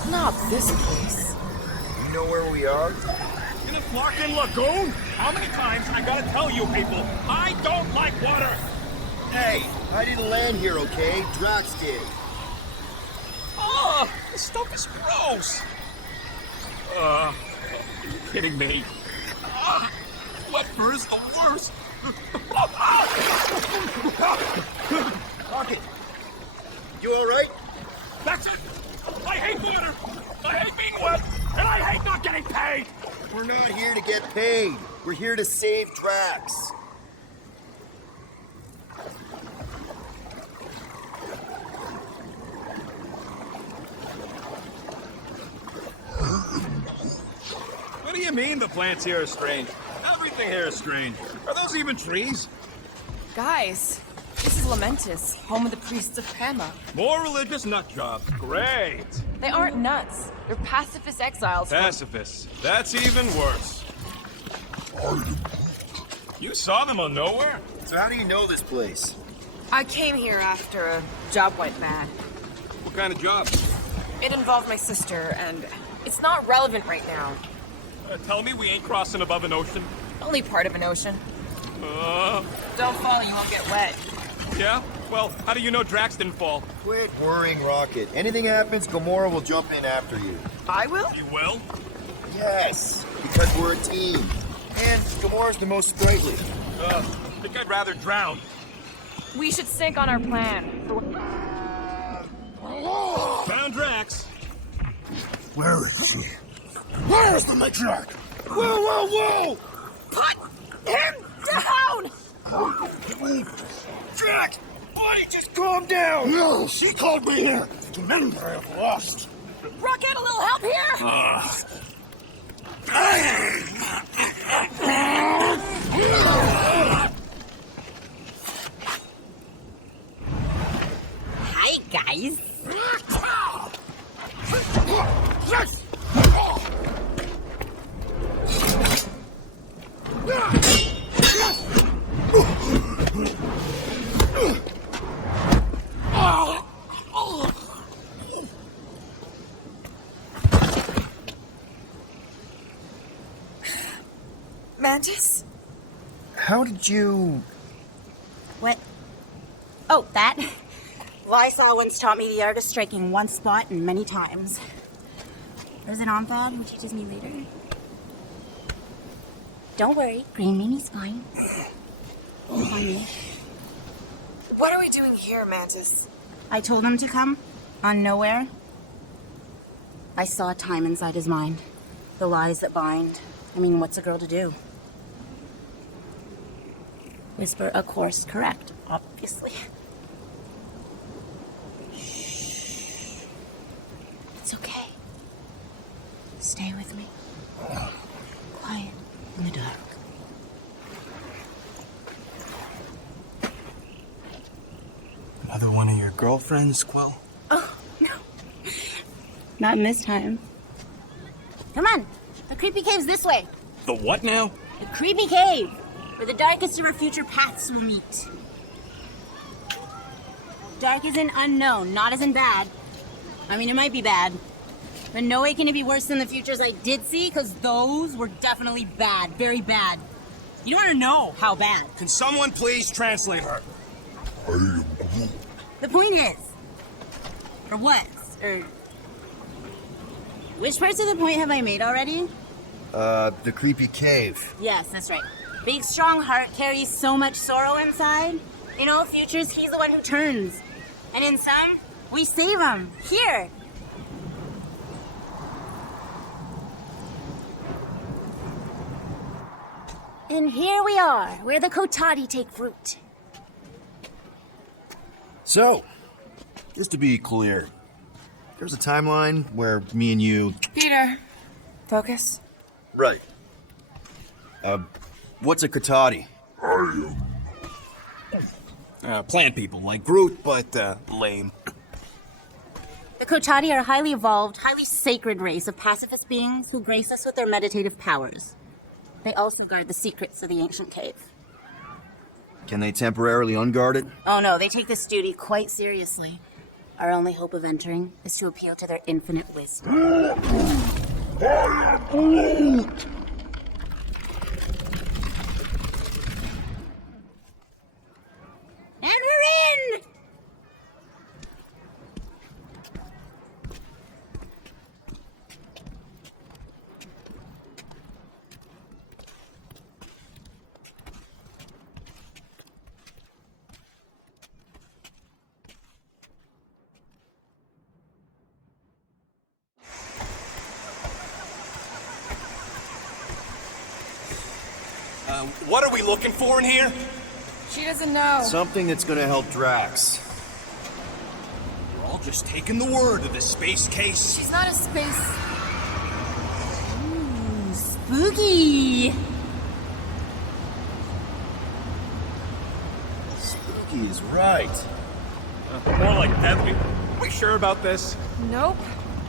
Not this place. You know where we are? In a fucking lagoon? How many times I gotta tell you people, I don't like water! Hey, I didn't land here, okay? Drax did. Oh, this stuff is gross! Are you kidding me? Wet fur is the worst! Rocket, you alright? That's it! I hate water! I hate being wet! And I hate not getting paid! We're not here to get paid. We're here to save Drax. What do you mean the plants here are strange? Everything here is strange. Are those even trees? Guys, this is Lamentus, home of the priests of Pama. More religious nut jobs. Great. They aren't nuts. They're pacifist exiles. Pacifists. That's even worse. You saw them on Nowhere? So how do you know this place? I came here after a job went bad. What kind of job? It involved my sister, and it's not relevant right now. Tell me we ain't crossing above an ocean? Only part of an ocean. Uh... Don't fall, you won't get wet. Yeah? Well, how do you know Drax didn't fall? Quit worrying, Rocket. Anything happens, Gamora will jump in after you. I will? You will? Yes, because we're a team. And Gamora's the most sprightly. I think I'd rather drown. We should sync on our plan. Found Drax. Where is he? Where's the matriarch? Whoa, whoa, whoa! Put him down! Drax! Why, just calm down! No, she called me here. Remember, I have lost. Rocket, a little help here? Hi, guys. Yes! Mantis? How did you... What? Oh, that? Lysol once taught me the art of striking one spot and many times. There's an Omphad who teaches me later. Don't worry, Green Mimi's fine. Don't find me. What are we doing here, Mantis? I told him to come, on Nowhere. I saw time inside his mind. The lies that bind. I mean, what's a girl to do? Whisper a course correct, obviously. Shh. It's okay. Stay with me. Quiet in the dark. Another one of your girlfriends, Quill? Oh, no. Not in this time. Come on. The creepy cave's this way. The what now? The creepy cave, where the darkest of our future paths will meet. Dark as in unknown, not as in bad. I mean, it might be bad, but no way can it be worse than the futures I did see, because those were definitely bad, very bad. You don't want to know how bad. Can someone please translate her? The point is, or what, or which parts of the point have I made already? The creepy cave. Yes, that's right. Big, strong heart carries so much sorrow inside. In all futures, he's the one who turns. And in some, we save him. Here. And here we are, where the Kotati take fruit. So, just to be clear, there's a timeline where me and you... Peter, focus. Right. What's a Kotati? Plant people, like Groot, but, lame. The Kotati are a highly evolved, highly sacred race of pacifist beings who grace us with their meditative powers. They also guard the secrets of the ancient cave. Can they temporarily unguard it? Oh no, they take this duty quite seriously. Our only hope of entering is to appeal to their infinite wisdom. And we're in! What are we looking for in here? She doesn't know. Something that's gonna help Drax. We're all just taking the word of the space case. She's not a space. Ooh, spooky! Spooky is right. More like deadly. Are we sure about this? Nope.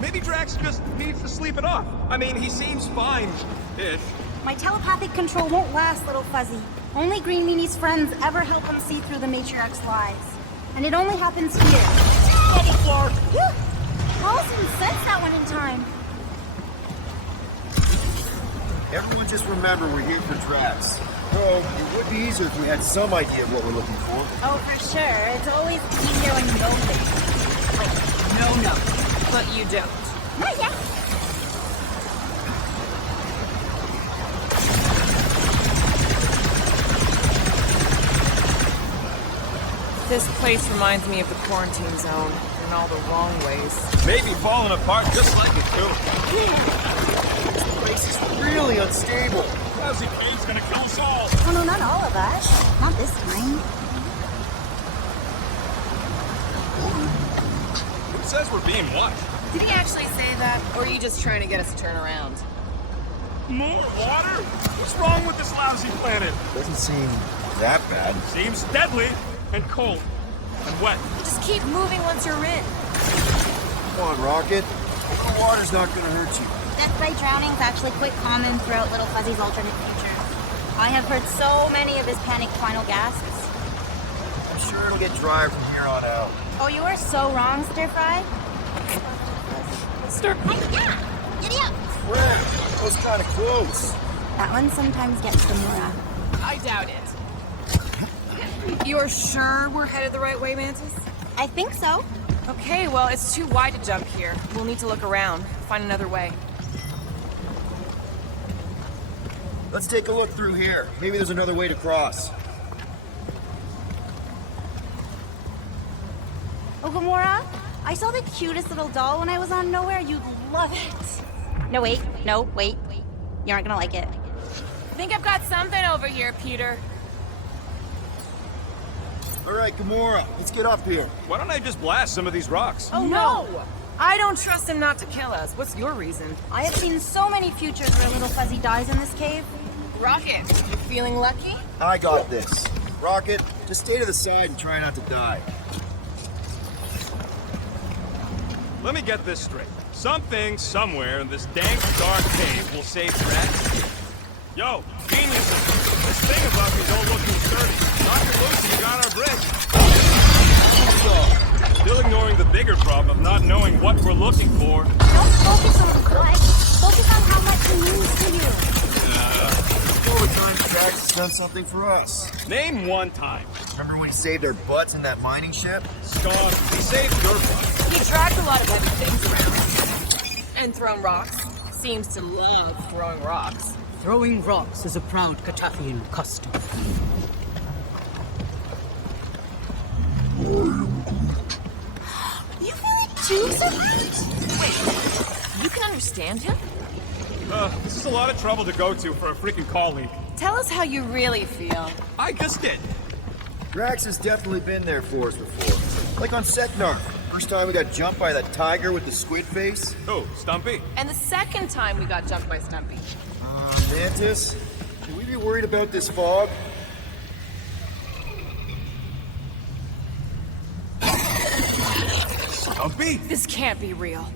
Maybe Drax just needs to sleep it off. I mean, he seems fine-ish. My telepathic control won't last, little Fuzzy. Only Green Meanie's friends ever help him see through the Matriarch's lies. And it only happens here. Double Clark! Paulson sensed that one in time. Everyone just remember we're here for Drax. Though, it would be easier if we had some idea of what we're looking for. Oh, for sure. It's always easier when you know things. No. But you don't. Not yet. This place reminds me of the quarantine zone in all the wrong ways. Maybe falling apart just like it too. This place is really unstable. Lousy cave's gonna kill us all. Oh, no, not all of us. Not this time. Who says we're being watched? Did he actually say that, or are you just trying to get us to turn around? More water? What's wrong with this lousy planet? Doesn't seem that bad. Seems deadly and cold and wet. Just keep moving once you're in. Come on, Rocket. The water's not gonna hurt you. Death by drowning is actually quite common throughout Little Fuzzy's alternate future. I have heard so many of his panicked final gasps. I'm sure it'll get drier from here on out. Oh, you are so wrong, Stir Fry. Stir. Yeah! Giddy up! Crap, that was kind of close. That one sometimes gets Gamora. I doubt it. You're sure we're headed the right way, Mantis? I think so. Okay, well, it's too wide to jump here. We'll need to look around, find another way. Let's take a look through here. Maybe there's another way to cross. Oh, Gamora, I saw the cutest little doll when I was on Nowhere. You'd love it. No, wait. No, wait. You aren't gonna like it. I think I've got something over here, Peter. All right, Gamora, let's get up here. Why don't I just blast some of these rocks? Oh, no! I don't trust him not to kill us. What's your reason? I have seen so many futures where Little Fuzzy dies in this cave. Rocket, you feeling lucky? I got this. Rocket, just stay to the side and try not to die. Let me get this straight. Something, somewhere in this dank, dark cave will save Drax. Yo, geniuses! This thing above me don't look too sturdy. Knock it loose and you got our bridge. Still ignoring the bigger problem of not knowing what we're looking for. Don't focus on what. Focus on how much he means to you. Over time, Drax has done something for us. Name one time. Remember when he saved our butts in that mining ship? Stop. He saved your butt. He dragged a lot of heavy things around. And thrown rocks. Seems to love throwing rocks. Throwing rocks is a proud Katafian custom. You feel it too, Surprise? Wait, you can understand him? This is a lot of trouble to go to for a freaking colleague. Tell us how you really feel. I just did. Drax has definitely been there for us before. Like on Seknar. First time we got jumped by that tiger with the squid face. Oh, Stumpy? And the second time we got jumped by Stumpy. Mantis, should we be worried about this fog? Stumpy? This can't be real.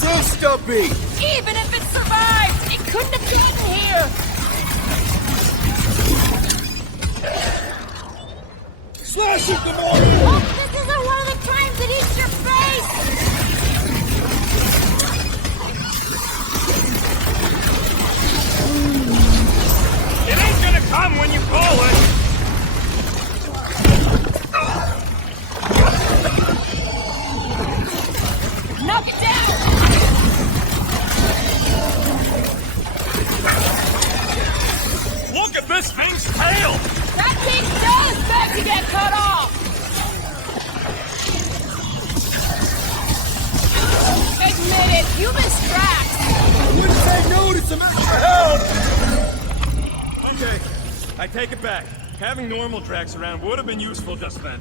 so stumpy! Even if it survived, it couldn't have gotten here! Slash it, Gamora! Oh, this isn't one of the times it eats your face! It ain't gonna come when you call it! Knock it down! Look at this thing's tail! That thing's tail is about to get cut off! Admit it, you missed tracks! I wouldn't say no to some extra help! Okay, I take it back. Having normal tracks around would have been useful just then.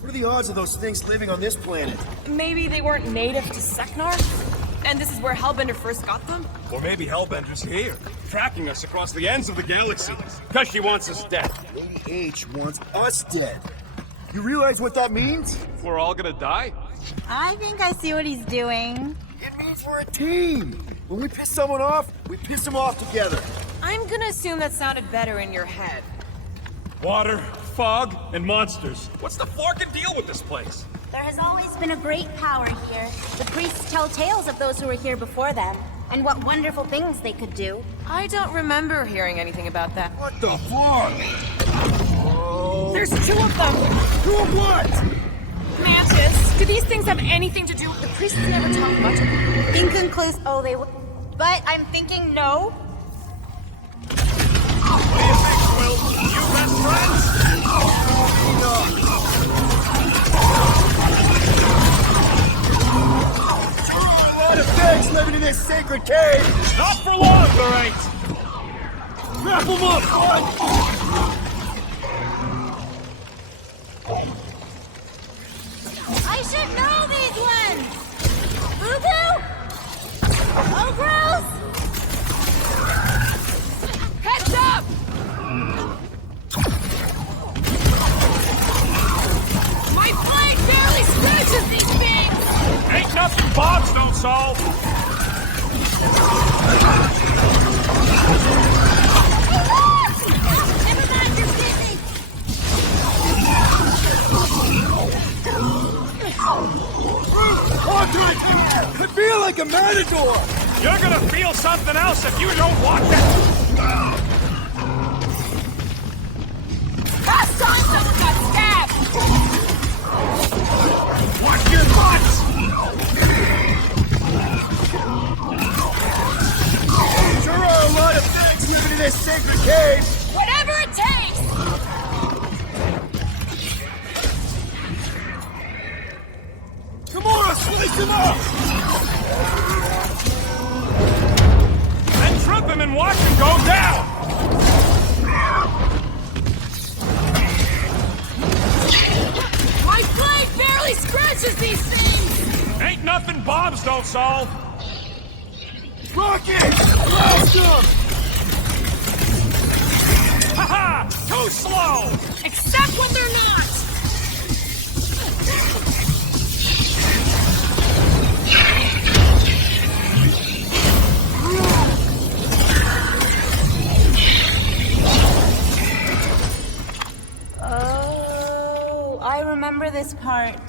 What are the odds of those things living on this planet? Maybe they weren't native to Seknar? And this is where Hellbender first got them? Or maybe Hellbender's here, tracking us across the ends of the galaxy, because she wants us dead. Lady H wants us dead. You realize what that means? We're all gonna die? I think I see what he's doing. It means we're a team. When we piss someone off, we piss them off together. I'm gonna assume that sounded better in your head. Water, fog, and monsters. What's the forking deal with this place? There has always been a great power here. The priests tell tales of those who were here before them, and what wonderful things they could do. I don't remember hearing anything about that. What the fuck? There's two of them! Two of what? Mantis, do these things have anything to do with the priests? Never talk much about them. Inconclusive. Oh, they would. But I'm thinking no. What do you think, Quill? You best friends? A lot of pigs living in this sacred cave! Not for long, there ain't! Wrap them up, bud! I should know these ones! Voodoo? Ogros? Heads up! My blade barely scratches these things! Ain't nothing bombs don't solve! Never mind, you're busy! I feel like a matador! You're gonna feel something else if you don't watch it! Last time someone got stabbed! Watch your butts! There are a lot of things living in this sacred cave! Whatever it takes! Come on, slice him up! Then trip him and watch him go down! My blade barely scratches these things! Ain't nothing bombs don't solve! Rocket! Blast him! Haha! Too slow! Except when they're not! Oh, I remember this part.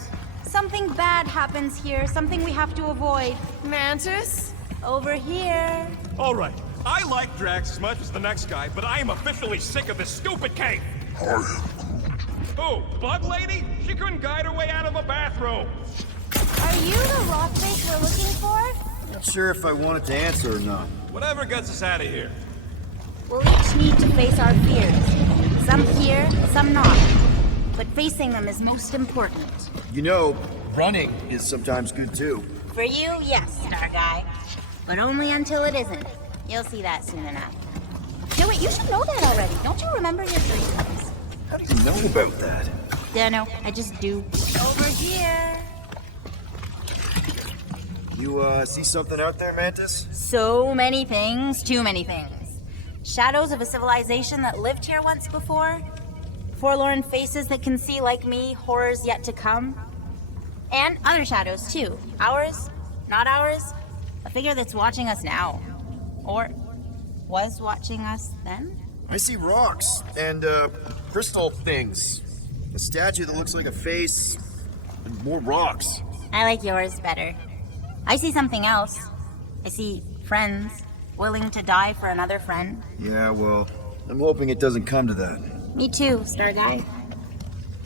Something bad happens here, something we have to avoid. Mantis? Over here. All right, I like Drax as much as the next guy, but I am officially sick of this stupid cave! Who? Bug Lady? She couldn't guide her way out of a bathroom! Are you the rock face we're looking for? Not sure if I wanted to answer or not. Whatever gets us out of here. We'll each need to face our fears. Some here, some not. But facing them is most important. You know, running is sometimes good too. For you, yes, Star Guy. But only until it isn't. You'll see that soon enough. No, wait, you should know that already. Don't you remember your dreams? How do you know about that? Yeah, no, I just do. Over here. You, see something out there, Mantis? So many things, too many things. Shadows of a civilization that lived here once before. Forlorn faces that can see, like me, horrors yet to come. And other shadows, too. Ours, not ours. A figure that's watching us now. Or was watching us then? I see rocks and, crystal things. A statue that looks like a face, and more rocks. I like yours better. I see something else. I see friends willing to die for another friend. Yeah, well, I'm hoping it doesn't come to that. Me too, Star Guy.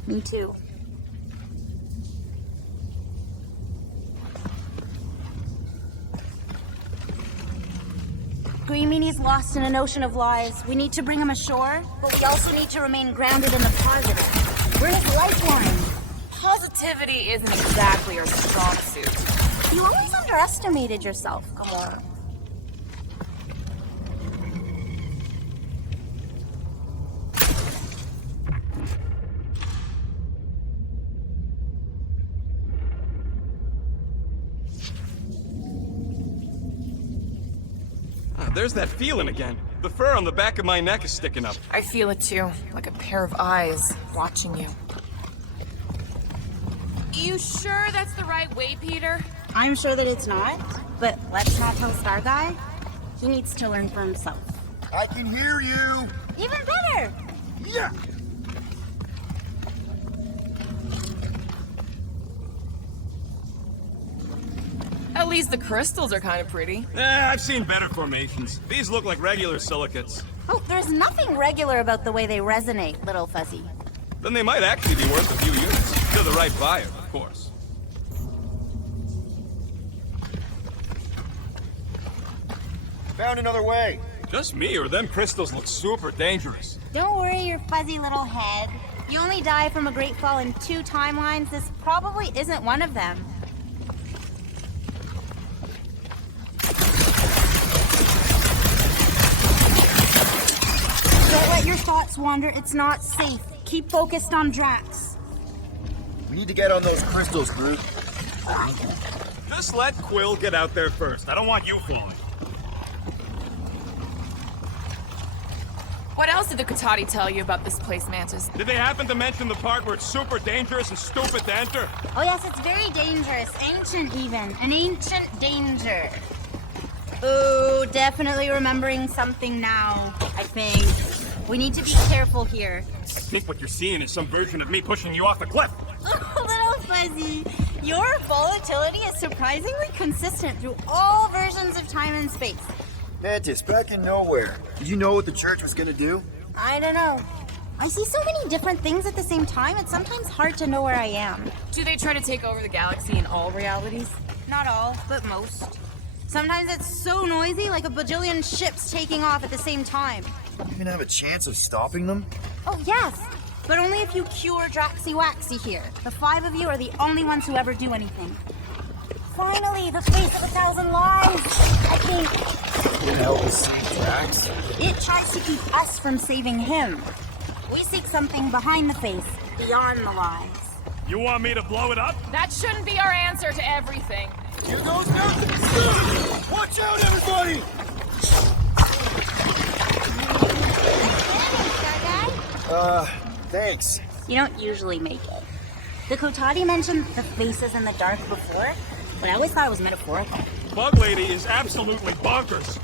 Me too. Green Meanie's lost in an ocean of lies. We need to bring him ashore, but we also need to remain grounded in the positive. We're his lifeline. Positivity isn't exactly your strong suit. You always underestimated yourself, Gamora. There's that feeling again. The fur on the back of my neck is sticking up. I feel it too, like a pair of eyes watching you. You sure that's the right way, Peter? I'm sure that it's not, but let's not tell Star Guy. He needs to learn for himself. I can hear you! Even better! Yeah! At least the crystals are kind of pretty. I've seen better formations. These look like regular silicates. Oh, there's nothing regular about the way they resonate, little Fuzzy. Then they might actually be worth a few units. To the right buyer, of course. Found another way. Just me, or them crystals look super dangerous. Don't worry your fuzzy little head. You only die from a great fall in 2 timelines. This probably isn't one of them. Don't let your thoughts wander. It's not safe. Keep focused on Drax. We need to get on those crystals, Groot. Just let Quill get out there first. I don't want you falling. What else did the Kotati tell you about this place, Mantis? Did they happen to mention the part where it's super dangerous and stupid to enter? Oh yes, it's very dangerous. Ancient even. An ancient danger. Ooh, definitely remembering something now, I think. We need to be careful here. I think what you're seeing is some version of me pushing you off the cliff. Oh, little Fuzzy. Your volatility is surprisingly consistent through all versions of time and space. Mantis, back in nowhere. Did you know what the church was gonna do? I don't know. I see so many different things at the same time, it's sometimes hard to know where I am. Do they try to take over the galaxy in all realities? Not all, but most. Sometimes it's so noisy, like a bajillion ships taking off at the same time. You gonna have a chance of stopping them? Oh, yes. But only if you cure Draxy Waxy here. The 5 of you are the only ones who ever do anything. Finally, the face of 1,000 lives! I think... You gonna help us save Drax? It tries to keep us from saving him. We seek something behind the face, beyond the lies. You want me to blow it up? That shouldn't be our answer to everything. You those guys! Watch out, everybody! Thanks. You don't usually make it. The Kotati mentioned the faces in the dark before, but I always thought it was metaphorical. Bug Lady is absolutely bonkers.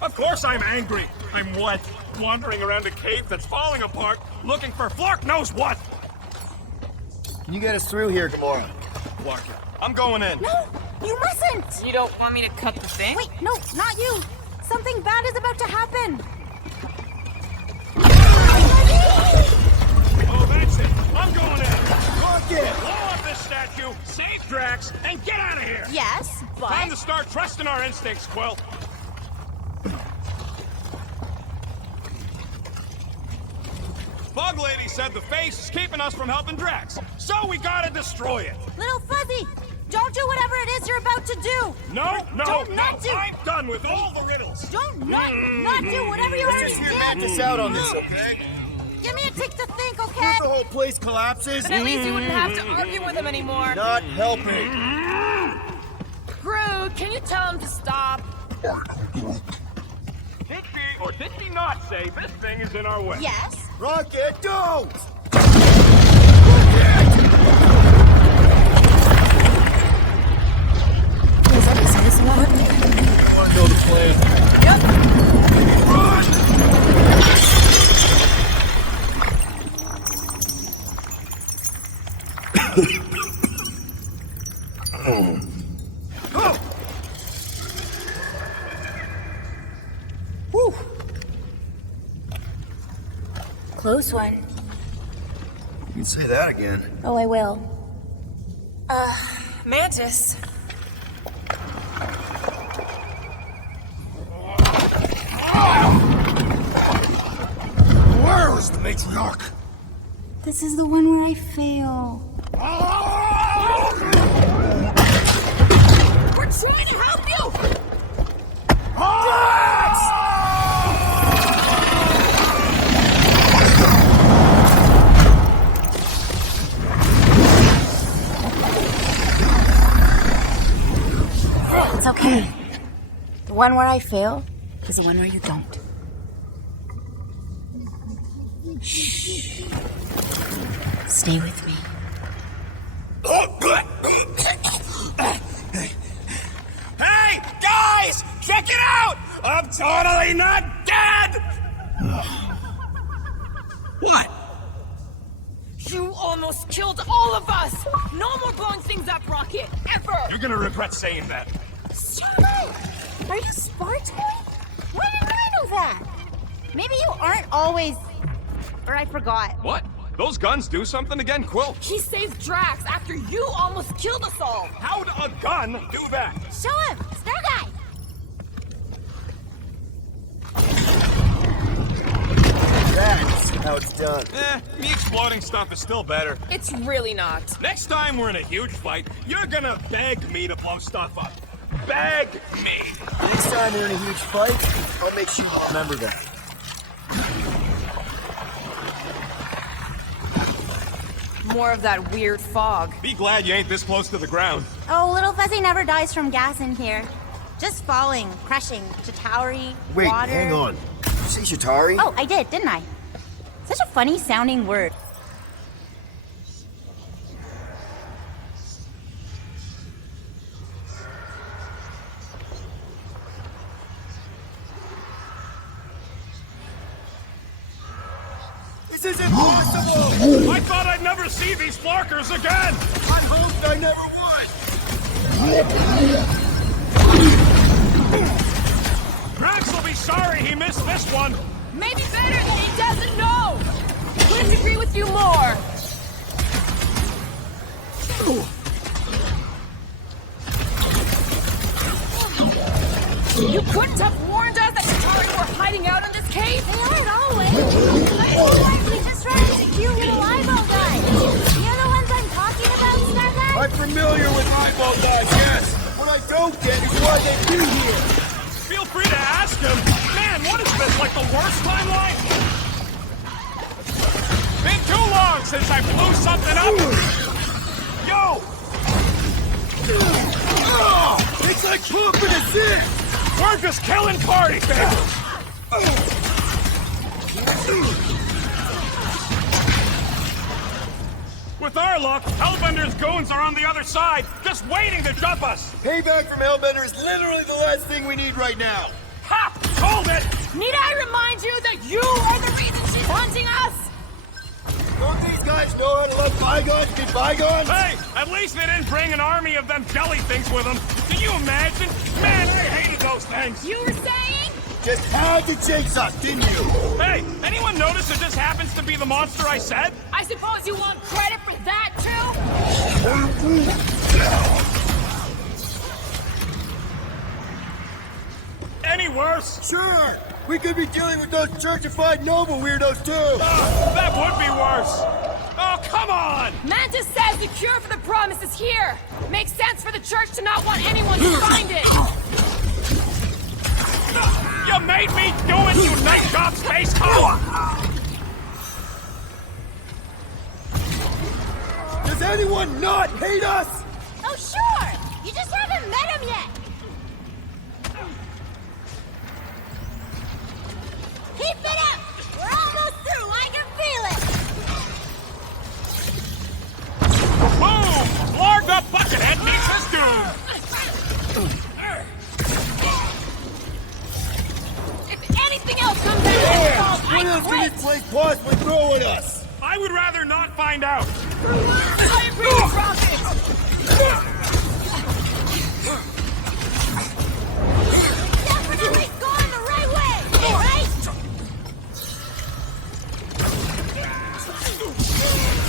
Of course I'm angry. I'm what? Wandering around a cave that's falling apart, looking for Flark knows what. Can you get us through here, Gamora? Flark, I'm going in. No, you mustn't! You don't want me to cut the thing? Wait, no, not you! Something bad is about to happen! Oh, that's it. I'm going in. Lock it! Blow up this statue, save Drax, and get out of here! Yes, but... Time to start trusting our instincts, Quill. Bug Lady said the face is keeping us from helping Drax, so we gotta destroy it. Little Fuzzy, don't do whatever it is you're you're about to do. No, Don't not do. I'm done with all the riddles. Don't not do whatever you already Just hear did. Mantis out on this, okay? Give me a tick to think, okay? The whole place collapses. But at least you wouldn't have to argue with him anymore. Not helping. Groot, can you tell him to stop? Did he or did he not say this thing is in our way? Yes. Rocket, don't! Is this one? I want to know the plan. Whew. Close one. You can say that again. Oh, I will. Mantis. Where is the matriarch? This is the one where I fail. We're trying to help you! It's okay. The one where I fail is the one where you don't. Shh. Stay with me. Hey, guys! Check it out! I'm totally not dead! What? You almost killed all of us! No more blowing things up, Rocket! Ever! You're gonna regret saying that. Stop it! Are you Spartan? Why didn't I know that? Maybe you aren't always... Or I forgot. What? Those guns do something again, Quill? He saved Drax after you almost killed us all! How'd a gun do that? Show him! Star Guy! That's how it's done. Me exploding stuff is still better. It's really not. Next time we're in a huge fight, you're gonna beg me to blow stuff up. Beg me! Next time we're in a huge fight, I'll make sure you remember that. More of that weird fog. Be glad you ain't this close to the ground. Oh, Little Fuzzy never dies from gas in here. Just falling, crushing, Chitauri, Wait, water... hang on. Did you say Chitauri? Oh, I did, didn't I? Such a funny sounding word. This is impossible! I thought I'd never see these Flarkers again! I hoped I never would! Drax will be sorry he missed this one! Maybe better that he doesn't know! Couldn't agree with you more! You couldn't have warned us that Chitauri were hiding out in this cave? They aren't always. We just ran into cute little eyeball guys. You're the ones I'm talking about, Star Guy? I'm familiar with eyeball guys, yes! What I don't get is why they be here! Feel free to ask him! Man, what is this, like the worst timeline? Been too long since I blew something up! Yo! It's like pooping a zit! We're just killing party favors! With our luck, Hellbender's goons are on the other side, just waiting to jump us! Payback from Hellbender is literally the last thing we need right now! Ha! Hold it! Need I remind you that you are the reason she's hunting us? Don't these guys know how to let bygones be bygones? Hey, at least they didn't bring an army of them jelly things with them. Can you imagine? Man, I hated those things. You were saying? Just had to chase us, didn't you? Hey, anyone notice it just happens to be the monster I said? I suppose you want credit for that, too? Any worse? Sure! We could be dealing with those churchified noble weirdos, too! That would be worse! Oh, come on! Mantis says the cure for the promise is here! Makes sense for the church to not want anyone to find it! You made me do it, you night job space hoe! Does anyone not hate us? Oh, sure! You just haven't met him yet! Keep it up! We're almost through, I can feel it! Boom! Lord the Buckethead meets his doom! If anything else comes out of this fault, What else I can quit! this place possibly throw at us? I would rather not find out. I agree with Profit! Definitely going the right way, right?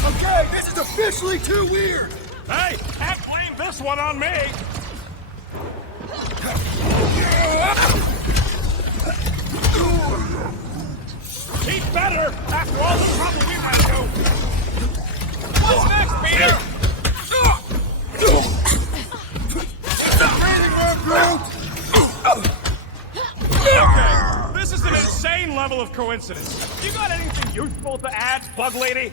Okay, this is officially too weird! Hey, can't blame this one on me. Keep better after all the trouble we went through. What's next, Peter? Okay, this is an insane level of coincidence. You got anything useful to add, Bug Lady?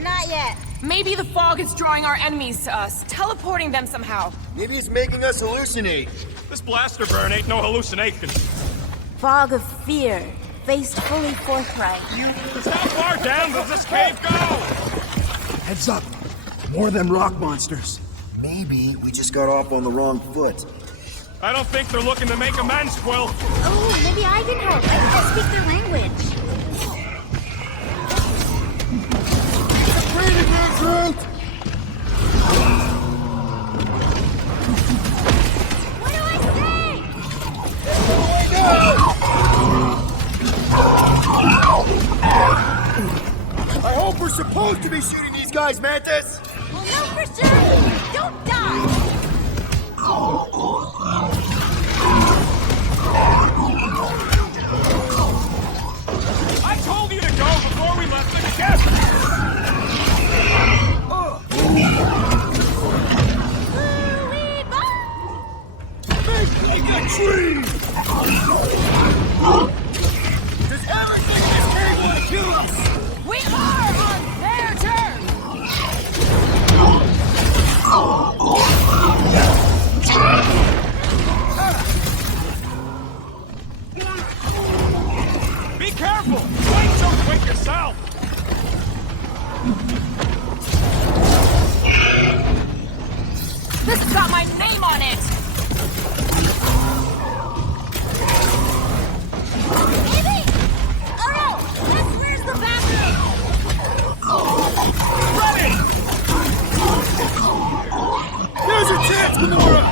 Not yet. Maybe the fog is drawing our enemies to us, teleporting them somehow. Maybe it's making us hallucinate. This blaster burn ain't no hallucination. Fog of fear, faced fully forthright. How far down does this cave go? Heads up. More of them rock monsters. Maybe we just got off on the wrong foot. I don't think they're looking to make amends, Quill. Oh, maybe I can help. I can speak their language. What do I say? I hope we're supposed to be shooting these guys, Mantis! Well, no, for sure. Don't die. I told you to go before we left the ship! Make a tree! Does everything in this cave want to kill us? We are on their terms! Be careful! You ain't so quick yourself! This has got my name on it! Maybe? Oh no! That's where's the bathroom? Ready! There's a chance, Gamora!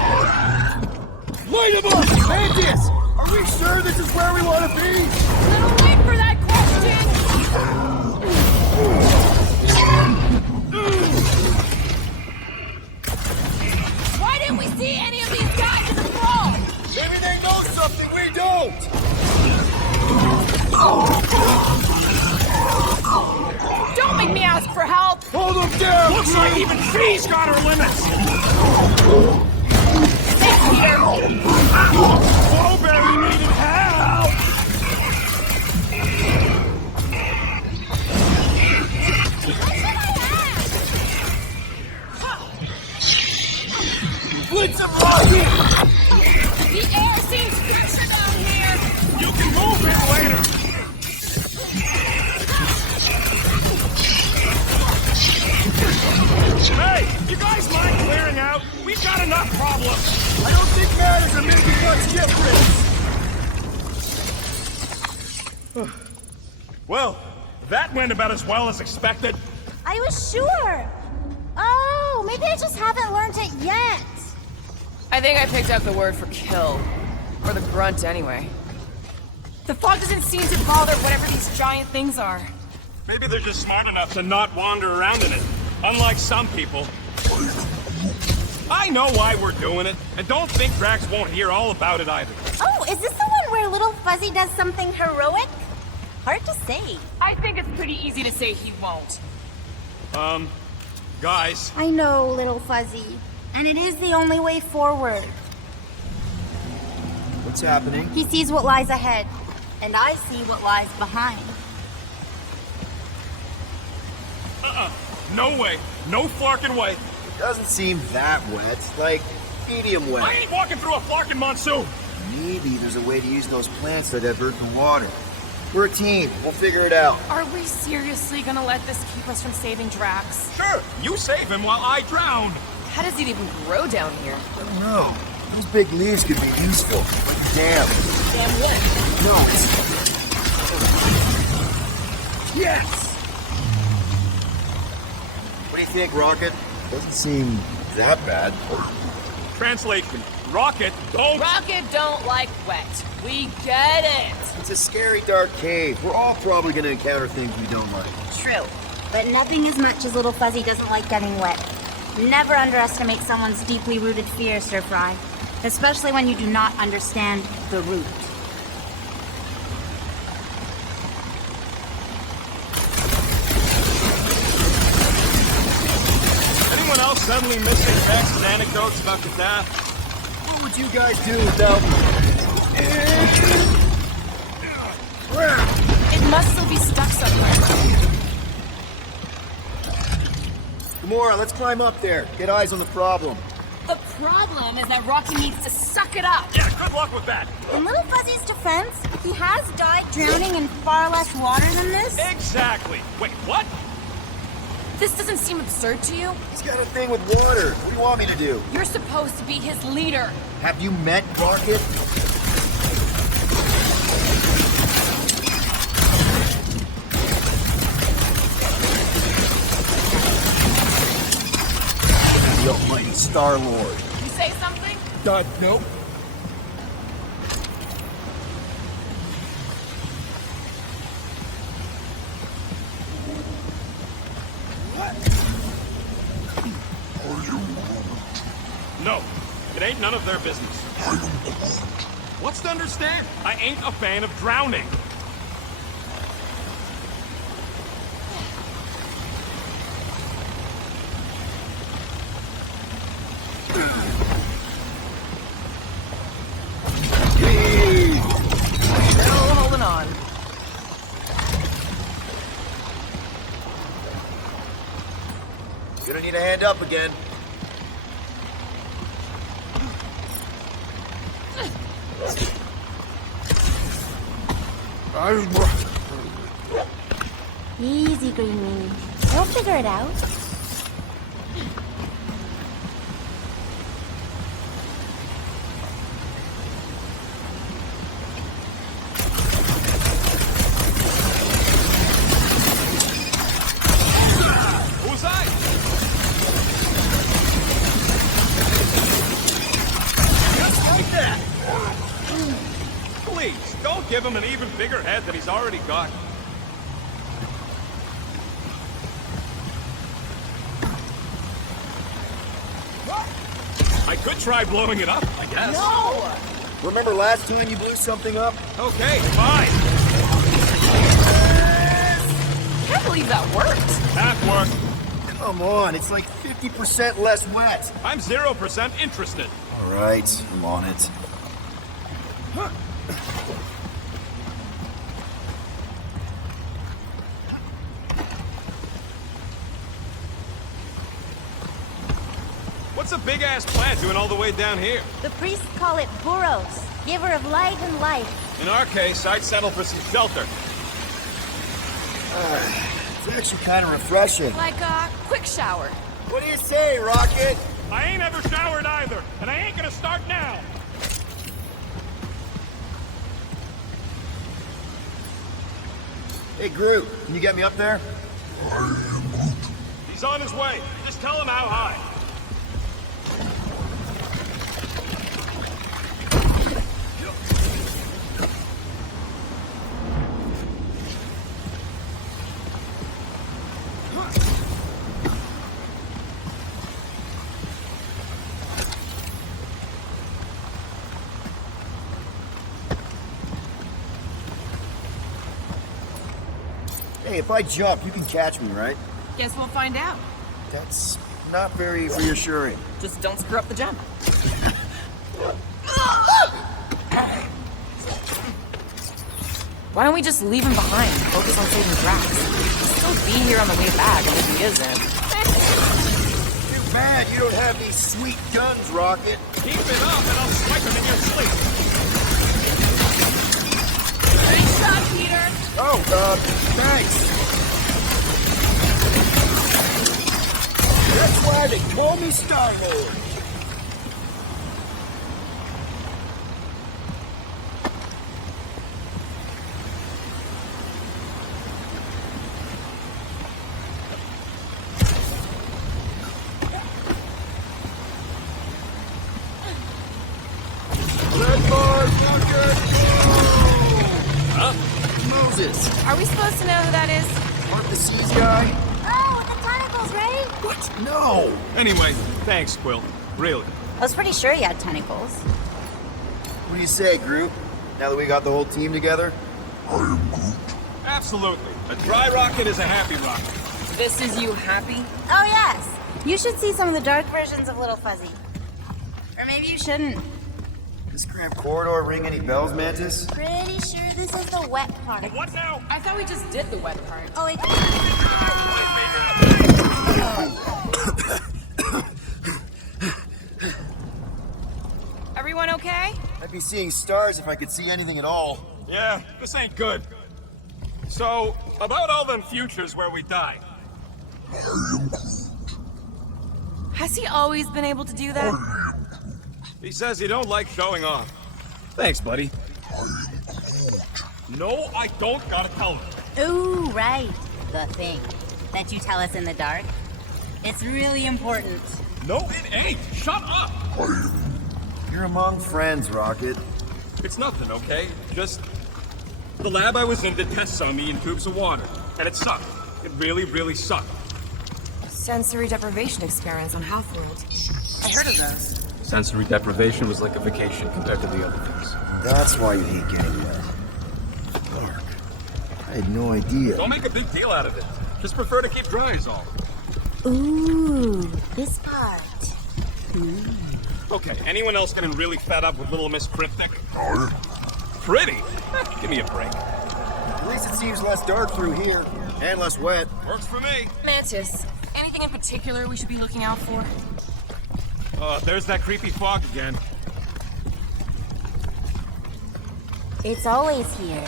Light him up! Mantis! Are we sure this is where we want to be? Then wait for that question! Why didn't we see any of these guys in the fall? Maybe they know something we don't! Don't make me ask for help! Hold them down! Looks like even Fee's got her limits! Thanks, Peter! Flowberry needed help! Blitz of rocket! The air seems fresher down here! You can move it later! Hey, you guys mind clearing out? We've got enough problems! I don't think matters are making us different! Well, that went about as well as expected. I was sure. Oh, maybe I just haven't learned it yet. I think I picked up the word for kill. Or the grunt, anyway. The fog doesn't seem to bother whatever these giant things are. Maybe they're just smart enough to not wander around in it, unlike some people. I know why we're doing it, and don't think Drax won't hear all about it either. Oh, is this the one where Little Fuzzy does something heroic? Hard to say. I think it's pretty easy to say he won't. Guys. I know, little Fuzzy. And it is the only way forward. What's happening? He sees what lies ahead, and I see what lies behind. No way. No flarkin' way. It doesn't seem that wet. Like, medium wet. I ain't walking through a flarkin' monsoon. Maybe there's a way to use those plants to divert the water. We're a team. We'll figure it out. Are we seriously gonna let this keep us from saving Drax? Sure, you save him while I drown. How does it even grow down here? I don't know. Those big leaves could be useful. Like damn. Damn what? No, it's... Yes! What do you think, Rocket? Doesn't seem that bad. Translation. Rocket don't... Rocket don't like wet. We get it. It's a scary dark cave. We're all probably gonna encounter things we don't like. True. But nothing as much as little Fuzzy doesn't like getting wet. Never underestimate someone's deeply rooted fear, Sir Fry. Especially when you do not understand the root. Anyone else suddenly missing Drax's anecdotes about Katath? What would you guys do without... It must still be stuck somewhere. Gamora, let's climb up there. Get eyes on the problem. The problem is that Rocky needs to suck it up. Yeah, good luck with that. In little Fuzzy's defense, he has died drowning in far less water than this. Exactly. Wait, what? This doesn't seem absurd to you? He's got a thing with water. What do you want me to do? You're supposed to be his leader. Have you met Rocket? The almighty Star-Lord. You say something? Nope. No, it ain't none of their business. What's to understand? I ain't a fan of drowning. Still holding on. Gonna need a hand up again. Easy, Green Meanie. We'll figure it out. Who's I? Just like that. Please, don't give him an even bigger head than he's already got. I could try blowing it up, I guess. No! Remember last time you blew something up? Okay, fine. Can't believe that worked. That worked. Come on, it's like 50% less wet. I'm 0% interested. All right, I'm on it. What's a big-ass plant doing all the way down here? The priests call it Boros, giver of light and life. In our case, I'd settle for some shelter. It's actually kind of refreshing. Like a quick shower. What do you say, Rocket? I ain't ever showered either, and I ain't gonna start now. Hey, Groot, can you get me up there? He's on his way. Just tell him how high. Hey, if I jump, you can catch me, right? Guess we'll find out. That's not very reassuring. Just don't screw up the jump. Why don't we just leave him behind and focus on saving Drax? He'll still be here on the way back, and if he isn't... Too bad you don't have these sweet guns, Rocket. Keep it up and I'll swipe him in your sleep. Nice shot, Peter. Oh, thanks. That's why they call me Star-Lord. Moses. Are we supposed to know who that is? Mark the Seas guy? Oh, with the tentacles, right? What? No! Anyway, thanks, Quill. Really. I was pretty sure he had tentacles. What do you say, Groot? Now that we got the whole team together? Absolutely. A dry rocket is a happy rocket. This is you happy? Oh, yes. You should see some of the dark versions of Little Fuzzy. Or maybe you shouldn't. Does Cramped Corridor ring any bells, Mantis? Pretty sure this is the wet part. What now? I thought we just did the wet part. Oh, wait. Everyone okay? I'd be seeing stars if I could see anything at all. Yeah, this ain't good. So, about all them futures where we die. Has he always been able to do that? He says you don't like showing off. Thanks, buddy. No, I don't gotta tell him. Ooh, right. The thing that you tell us in the dark. It's really important. No, it ain't. Shut up. You're among friends, Rocket. It's nothing, okay? Just the lab I was in did tests on me in tubes of water, and it sucked. It really, really sucked. Sensory deprivation experiments on Half-World. I heard of those. Sensory deprivation was like a vacation compared to the other things. That's why you hate getting wet. Dark. I had no idea. Don't make a big deal out of it. Just prefer to keep dry is all. Ooh, this part. Okay, anyone else getting really fed up with Little Miss Cryptic? Pretty? Give me a break. At least it seems less dark through here. And less wet. Works for me. Mantis, anything in particular we should be looking out for? There's that creepy fog again. It's always here.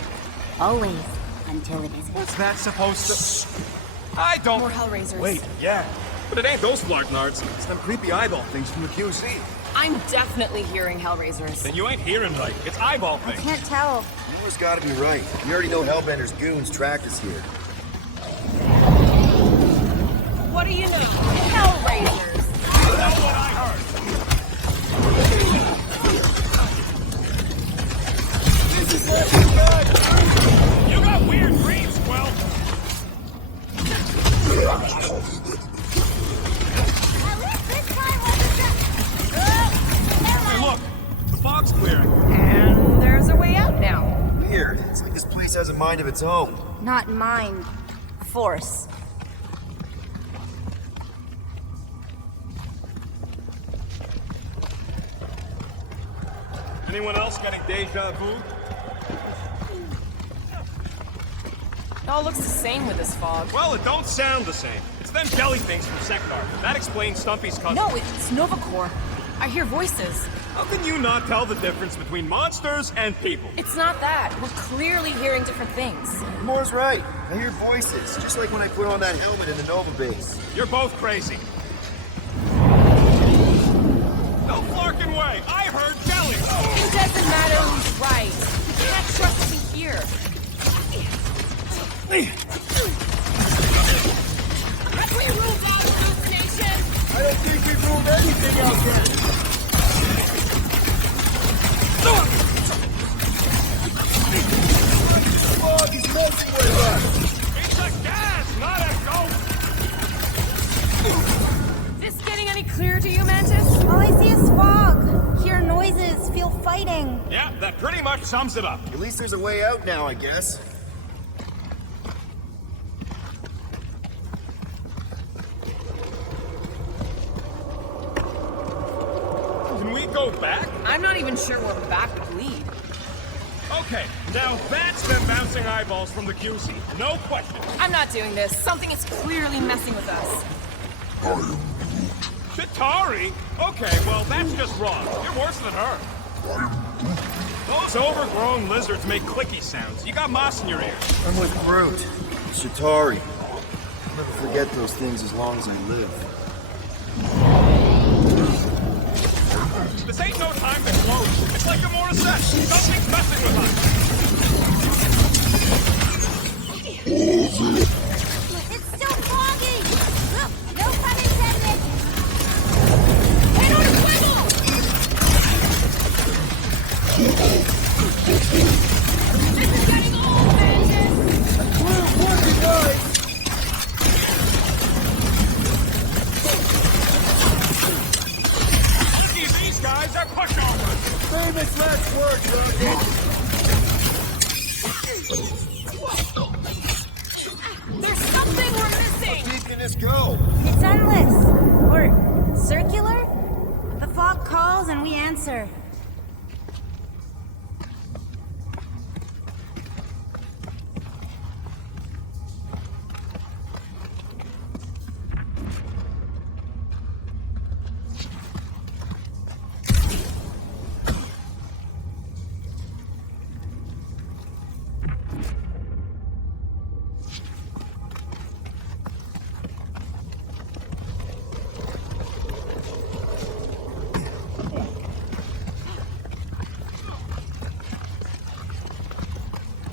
Always. Until it isn't. What's that supposed to... I don't... More Hellraisers. Wait, yeah. But it ain't those Flarknards. It's them creepy eyeball things from the QC. I'm definitely hearing Hellraisers. Then you ain't hearing right. It's eyeball I things. can't tell. You always gotta be right. You already know Hellbender's goons tracked us here. What do you know? Hellraisers! That's what I heard. You got weird dreams, Quill. Hey, look. The fog's clearing. And there's a way out now. Weird. It's like this place has a mind of its own. Not mind. Force. Anyone else getting deja vu? It all looks the same with this fog. Well, it don't sound the same. It's them jelly things from Sektar. That explains Stumpy's cousin. No, it's Nova Corps. I hear voices. How can you not tell the difference between monsters and people? It's not that. We're clearly hearing different things. Moore's right. I hear voices, just like when I put on that helmet in the Nova base. You're both crazy. No flarking way! I heard jelly! It doesn't matter who's right. You can't trust what we hear. Have we ruled out hallucination? I don't think we've ruled anything out there. The fog is messing with us. It's a gas, not a ghost! This getting any clearer to you, Mantis? All I see is fog. Hear noises. Feel fighting. Yeah, that pretty much sums it up. At least there's a way out now, I guess. go back? I'm not even sure we're back to lead. Okay, now that's them bouncing eyeballs from the QC. No question. I'm not doing this. Something is clearly messing with us. Chitauri? Okay, well, that's just wrong. You're worse than her. Those overgrown lizards make clicky sounds. You got moss in your ears. I'm with Groot. Chitauri. I'll never forget those things as long as I live. This ain't no time to close. It's like a Morissette. Something's messing with us. It's still foggy! Look, no pun intended! ¡En un fuego! This is getting old, Vengeance! We're working, guys! These guys are pushovers! Famous last words, Rocket! There's something we're missing! How deep can this go? It's endless. Or circular? The fog calls and we answer.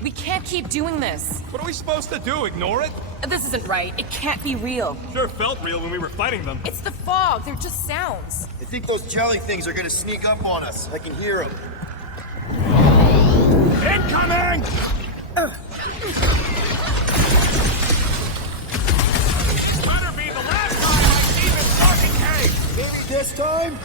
We can't keep doing this. What are we supposed to do? Ignore it? This isn't right. It can't be real. Sure felt real when we were fighting them. It's the fog. They're just sounds. I think those jelly things are gonna sneak up on us. I can hear them. Incoming! Better be the last time I see this fucking cave! Maybe this time?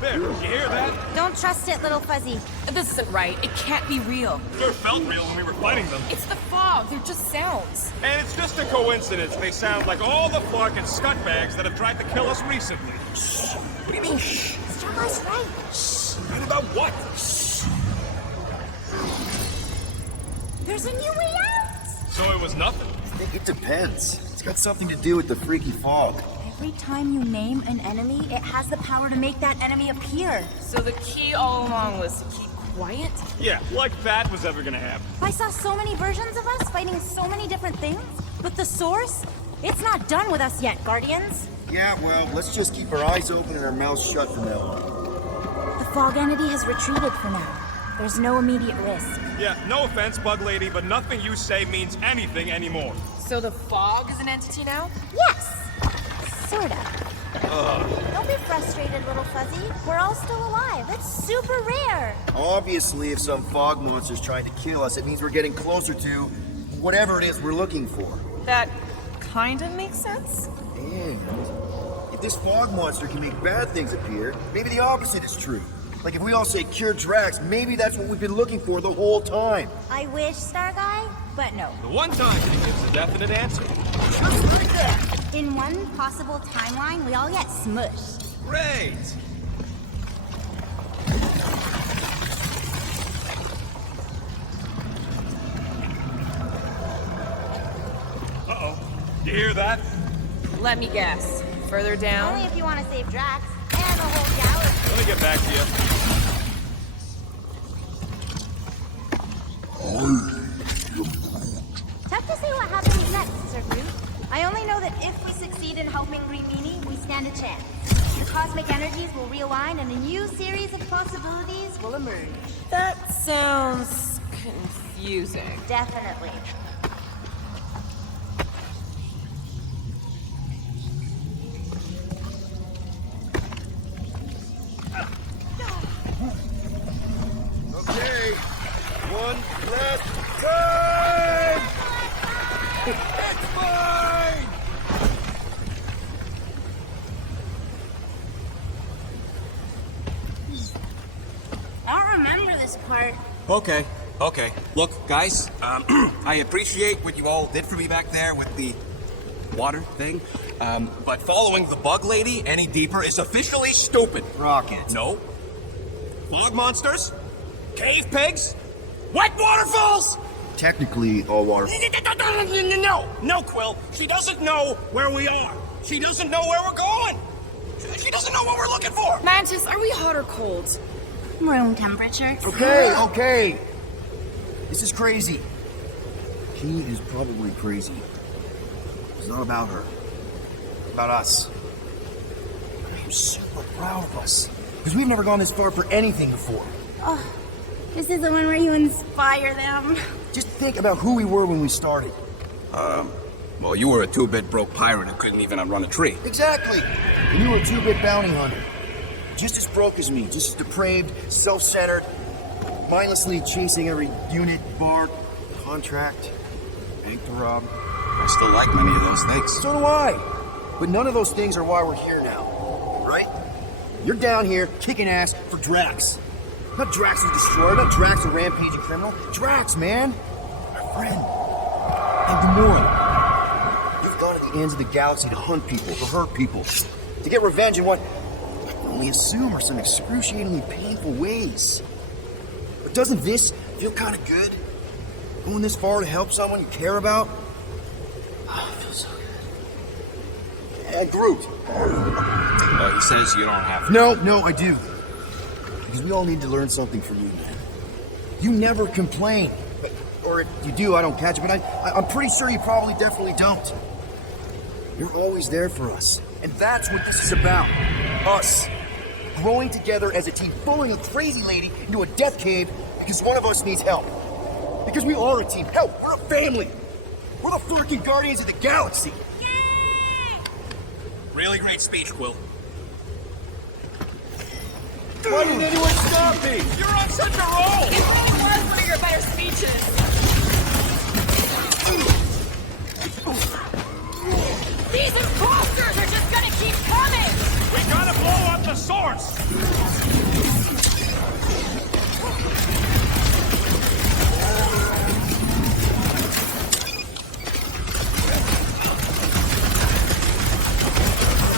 There, you hear that? Don't trust it, little fuzzy. This isn't right. It can't be real. Sure felt real when we were fighting them. It's the fog. They're just sounds. And it's just a coincidence they sound like all the fucking scutbags that have tried to kill us recently. Shh. What do you mean, shh? Starligh's right. Shh. Right about what? Shh. There's a new way out! So it was nothing? I think it depends. It's got something to do with the freaky fog. Every time you name an enemy, it has the power to make that enemy appear. So the key all along was to keep quiet? Yeah, like that was ever gonna happen. I saw so many versions of us fighting so many different things, but the source, it's not done with us yet, Guardians. Yeah, well, let's just keep our eyes open and our mouths shut from now on. The fog entity has retreated for now. There's no immediate risk. Yeah, no offense, Bug Lady, but nothing you say means anything anymore. So the fog is an entity now? Yes! Sorta. Don't be frustrated, little fuzzy. We're all still alive. It's super rare. Obviously, if some fog monster's trying to kill us, it means we're getting closer to whatever it is we're looking for. That kinda makes sense. And if this fog monster can make bad things appear, maybe the opposite is true. Like if we all say cure Drax, maybe that's what we've been looking for the whole time. I wish, Star Guy, but no. The one time he gives a definite answer. Just like that! In one possible timeline, we all get smushed. Great! Uh-oh. You hear that? Let me guess. Further down? Only if you want to save Drax and the whole galaxy. Let me get back to you. Tough to say what happens next, Sir Groot. I only know that if we succeed in helping Green Meanie, we stand a chance. The cosmic energies will realign and a new series of possibilities will emerge. That sounds confusing. Definitely. Okay, one last time! Okay. Look, guys, I appreciate what you all did for me back there with the water thing, but following the bug lady any deeper is officially stupid. Rocket. No. Fog monsters? Cave pigs? Wet waterfalls? Technically, all water. No, Quill. She doesn't know where we are. She doesn't know where we're going. She doesn't know what we're looking for. Mantis, are we hot or cold? Room temperature. Okay. This is crazy. She is probably crazy. It's not about her. It's about us. I'm super proud of us. Because we've never gone this far for anything before. Oh, this is the one where you inspire them. Just think about who we were when we started. Well, you were a two-bit broke pirate who couldn't even outrun a tree. Exactly. And you were a two-bit bounty hunter. Just as broke as me, just as depraved, self-centered, mindlessly chasing every unit, bar, contract, bank to rob. I still like many of those things. So do I. But none of those things are why we're here now, right? You're down here kicking ass for Drax. Not Drax the Destroyer, not Drax the rampaging criminal. Drax, man. Our friend. And you know it. You've gone to the ends of the galaxy to hunt people, to hurt people, to get revenge in what we assume are some excruciatingly painful ways. But doesn't this feel kind of good? Going this far to help someone you care about? Oh, it feels so good. And Groot. He says you don't have to. No, I do. Because we all need to learn something from you, man. You never complain. Or if you do, I don't catch it, but I'm pretty sure you probably definitely don't. You're always there for us. And that's what this is about. Us. Growing together as a team, pulling a crazy lady into a death cave because one of us needs help. Because we are a team. Hell, we're a family. We're the fucking Guardians of the Galaxy. Really great speech, Quill. Why didn't anyone stop me? You're on such a roll! It really was one of your better speeches. These imposters are just gonna keep coming! We gotta blow up the source!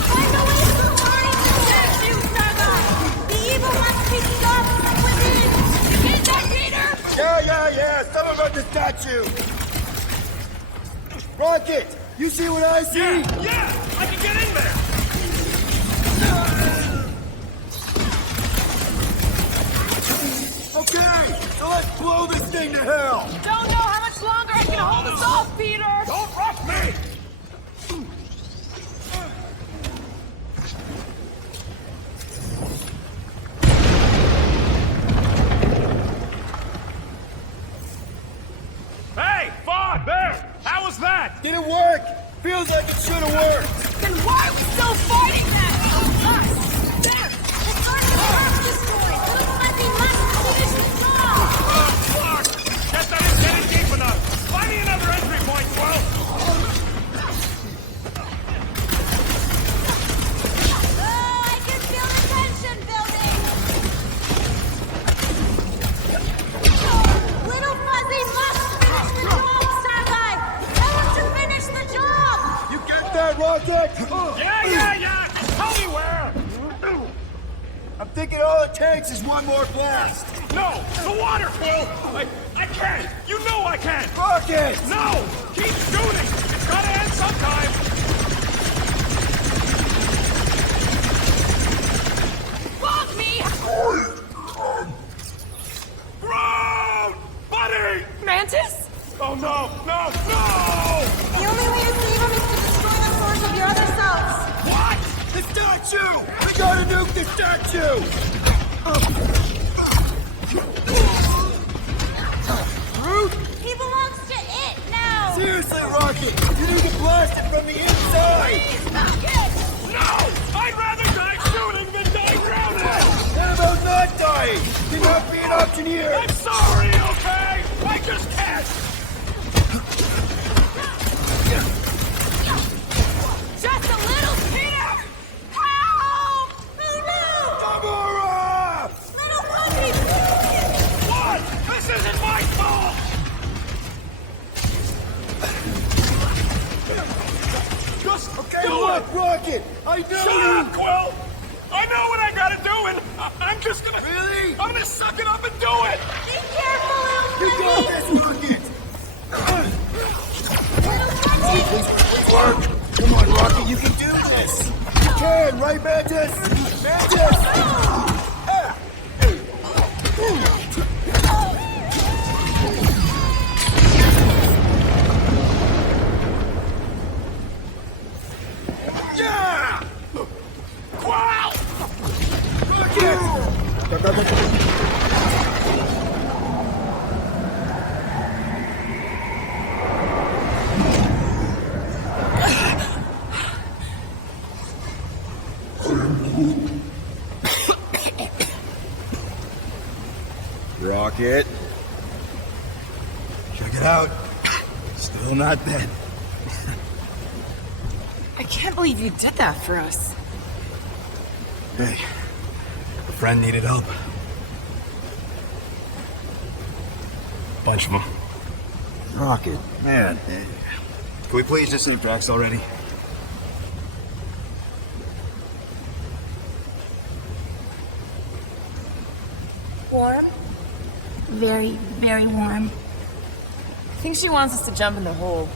Find a way to burning the statue, Saga! The evil must be stopped from within! Get that, Peter? Yeah. Something about the statue. Rocket, you see what I see? Yeah! I can get in there! Okay, so let's blow this thing to hell. Don't know how much longer I can hold us off, Peter! Don't rush me! Hey, Fog, there! How was that? Did it work? Feels like it should have worked. Then why are we still fighting that? Us! There! The first Earth destroyed! Little Fuzzy must finish the job! Fuck! Guess I didn't get it deep enough. Find me another entry point, Quill! Oh, I can feel the tension building! Little Fuzzy must finish the job, Starlight! Tell him to finish the job! You get that, Rocket? Yeah! Just tell me where! I'm thinking all it takes is one more blast. No! The water, Quill! I can't! You know I can't! Rocket! No! Keep shooting! It's gotta end sometime! Fuck me! Groot! Buddy! Mantis? Oh no! The only way to save him is to destroy the source of your other selves! What? The statue! We gotta nuke the statue! Groot? He belongs to it now! Seriously, Rocket! You need to blast it from the inside! Please, Rocket! No! I'd rather die shooting than die drowning! What about not dying? Cannot be an option here! I'm sorry, okay? I just can't! Just a little, Peter! Help! Oh no! Gamora! Little Fuzzy, please! What? This up, Rocket! I know Shut you! up, Quill! I know what I gotta do, and I'm just gonna... Really? I'm gonna suck it up and do it! Be careful, You little got buddy! this, Rocket! Work! Come on, Rocket, you can do this! You can, right, Mantis? Mantis! Yeah! Wow! Rocket. Check it out. Still not dead. I can't believe you did that for us. Hey, a friend needed help. Bunch of them. Rocket, man. Can we please just save Drax already? Warm? Very, very warm. I think she wants us to jump in the hole.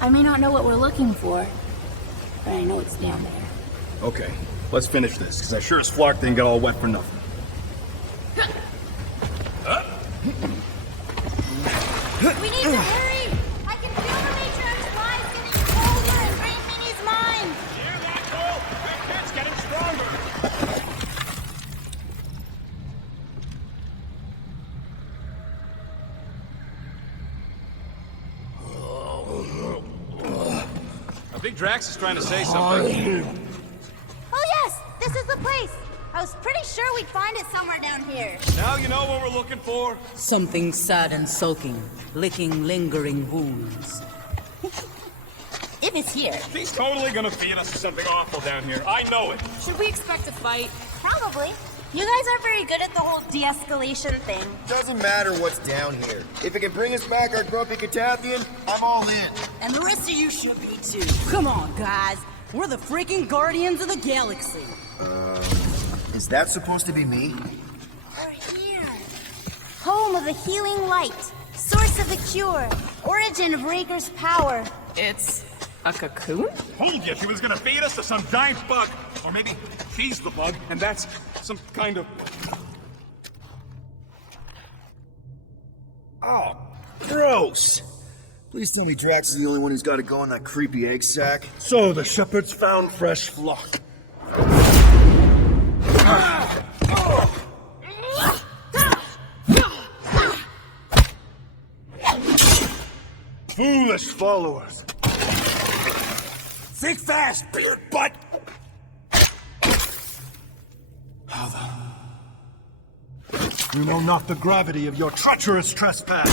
I may not know what we're looking for, but I know it's down there. Okay, let's finish this, because I sure as Flark didn't get all wet for nothing. We need to hurry! I can feel the Matriarch's lies getting colder and Great Minnie's mind! Hear that, Cole? That kid's getting stronger! I think Drax is trying to say something. Oh yes! This is the place! I was pretty sure we'd find it somewhere down here. Now you know what we're looking for? Something sad and sulking, licking lingering wounds. If it's here. He's totally gonna feed us something awful down here. I know it. Should we expect a fight? Probably. You guys aren't very good at the whole de-escalation thing. Doesn't matter what's down here. If it can bring us back our grumpy Catathian, I'm all in. And the rest of you should be too. Come on, guys. We're the freaking Guardians of the Galaxy. Is that supposed to be me? We're here. Home of the healing light. Source of the cure. Origin of Raker's power. It's a cocoon? Told you she was gonna feed us to some giant bug. Or maybe she's the bug, and that's some kind of... Oh, gross! Please tell me Drax is the only one who's got to go in that creepy egg sack. So the shepherds found fresh flock. Foolish followers. Think fast, beard butt! You know not the gravity of your treacherous trespass.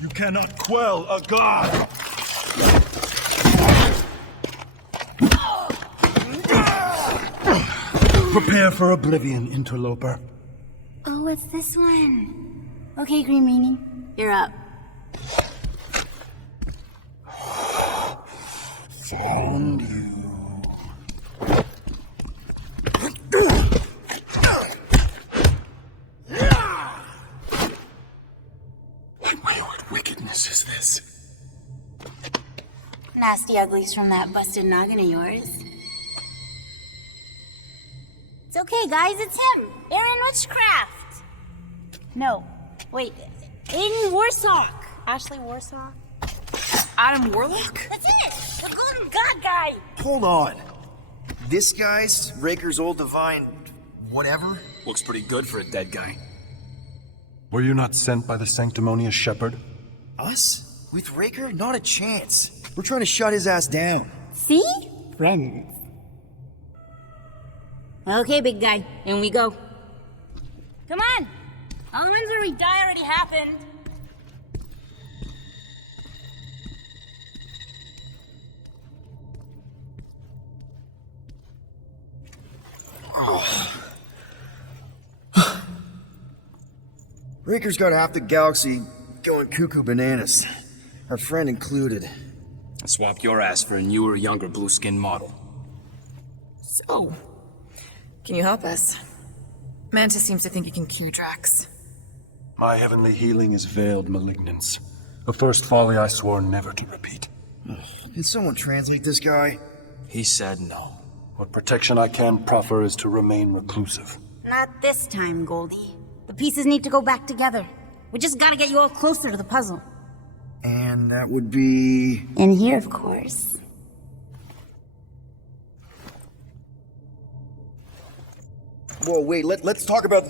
You cannot quell a god. Prepare for oblivion, interloper. Oh, what's this one? Okay, Green Meanie, you're up. Found you. What wayward wickedness is this? Nasty uglies from that busted noggin of yours. It's okay, guys, it's him! Aaron Witchcraft! No, wait, Aiden Warsock! Ashley Warsock? Adam Warlock? That's it! The Golden God guy! Hold on. This guy's Raker's old divine... whatever? Looks pretty good for a dead guy. Were you not sent by the sanctimonious shepherd? Us? With Raker? Not a chance. We're trying to shut his ass down. See? Friends. Okay, big guy, in we go. Come on! All the ones where we die already happened. Raker's got half the galaxy going cuckoo bananas. Her friend included. I swapped your ass for a newer, younger blue-skinned model. So, can you help us? Mantis seems to think he can cue Drax. My heavenly healing is veiled malignance. A first folly I swore never to repeat. Can someone translate this guy? He said no. What protection I can proffer is to remain reclusive. Not this time, Goldie. The pieces need to go back together. We just gotta get you all closer to the puzzle. And that would be... In here, of course. Whoa, wait, let's talk about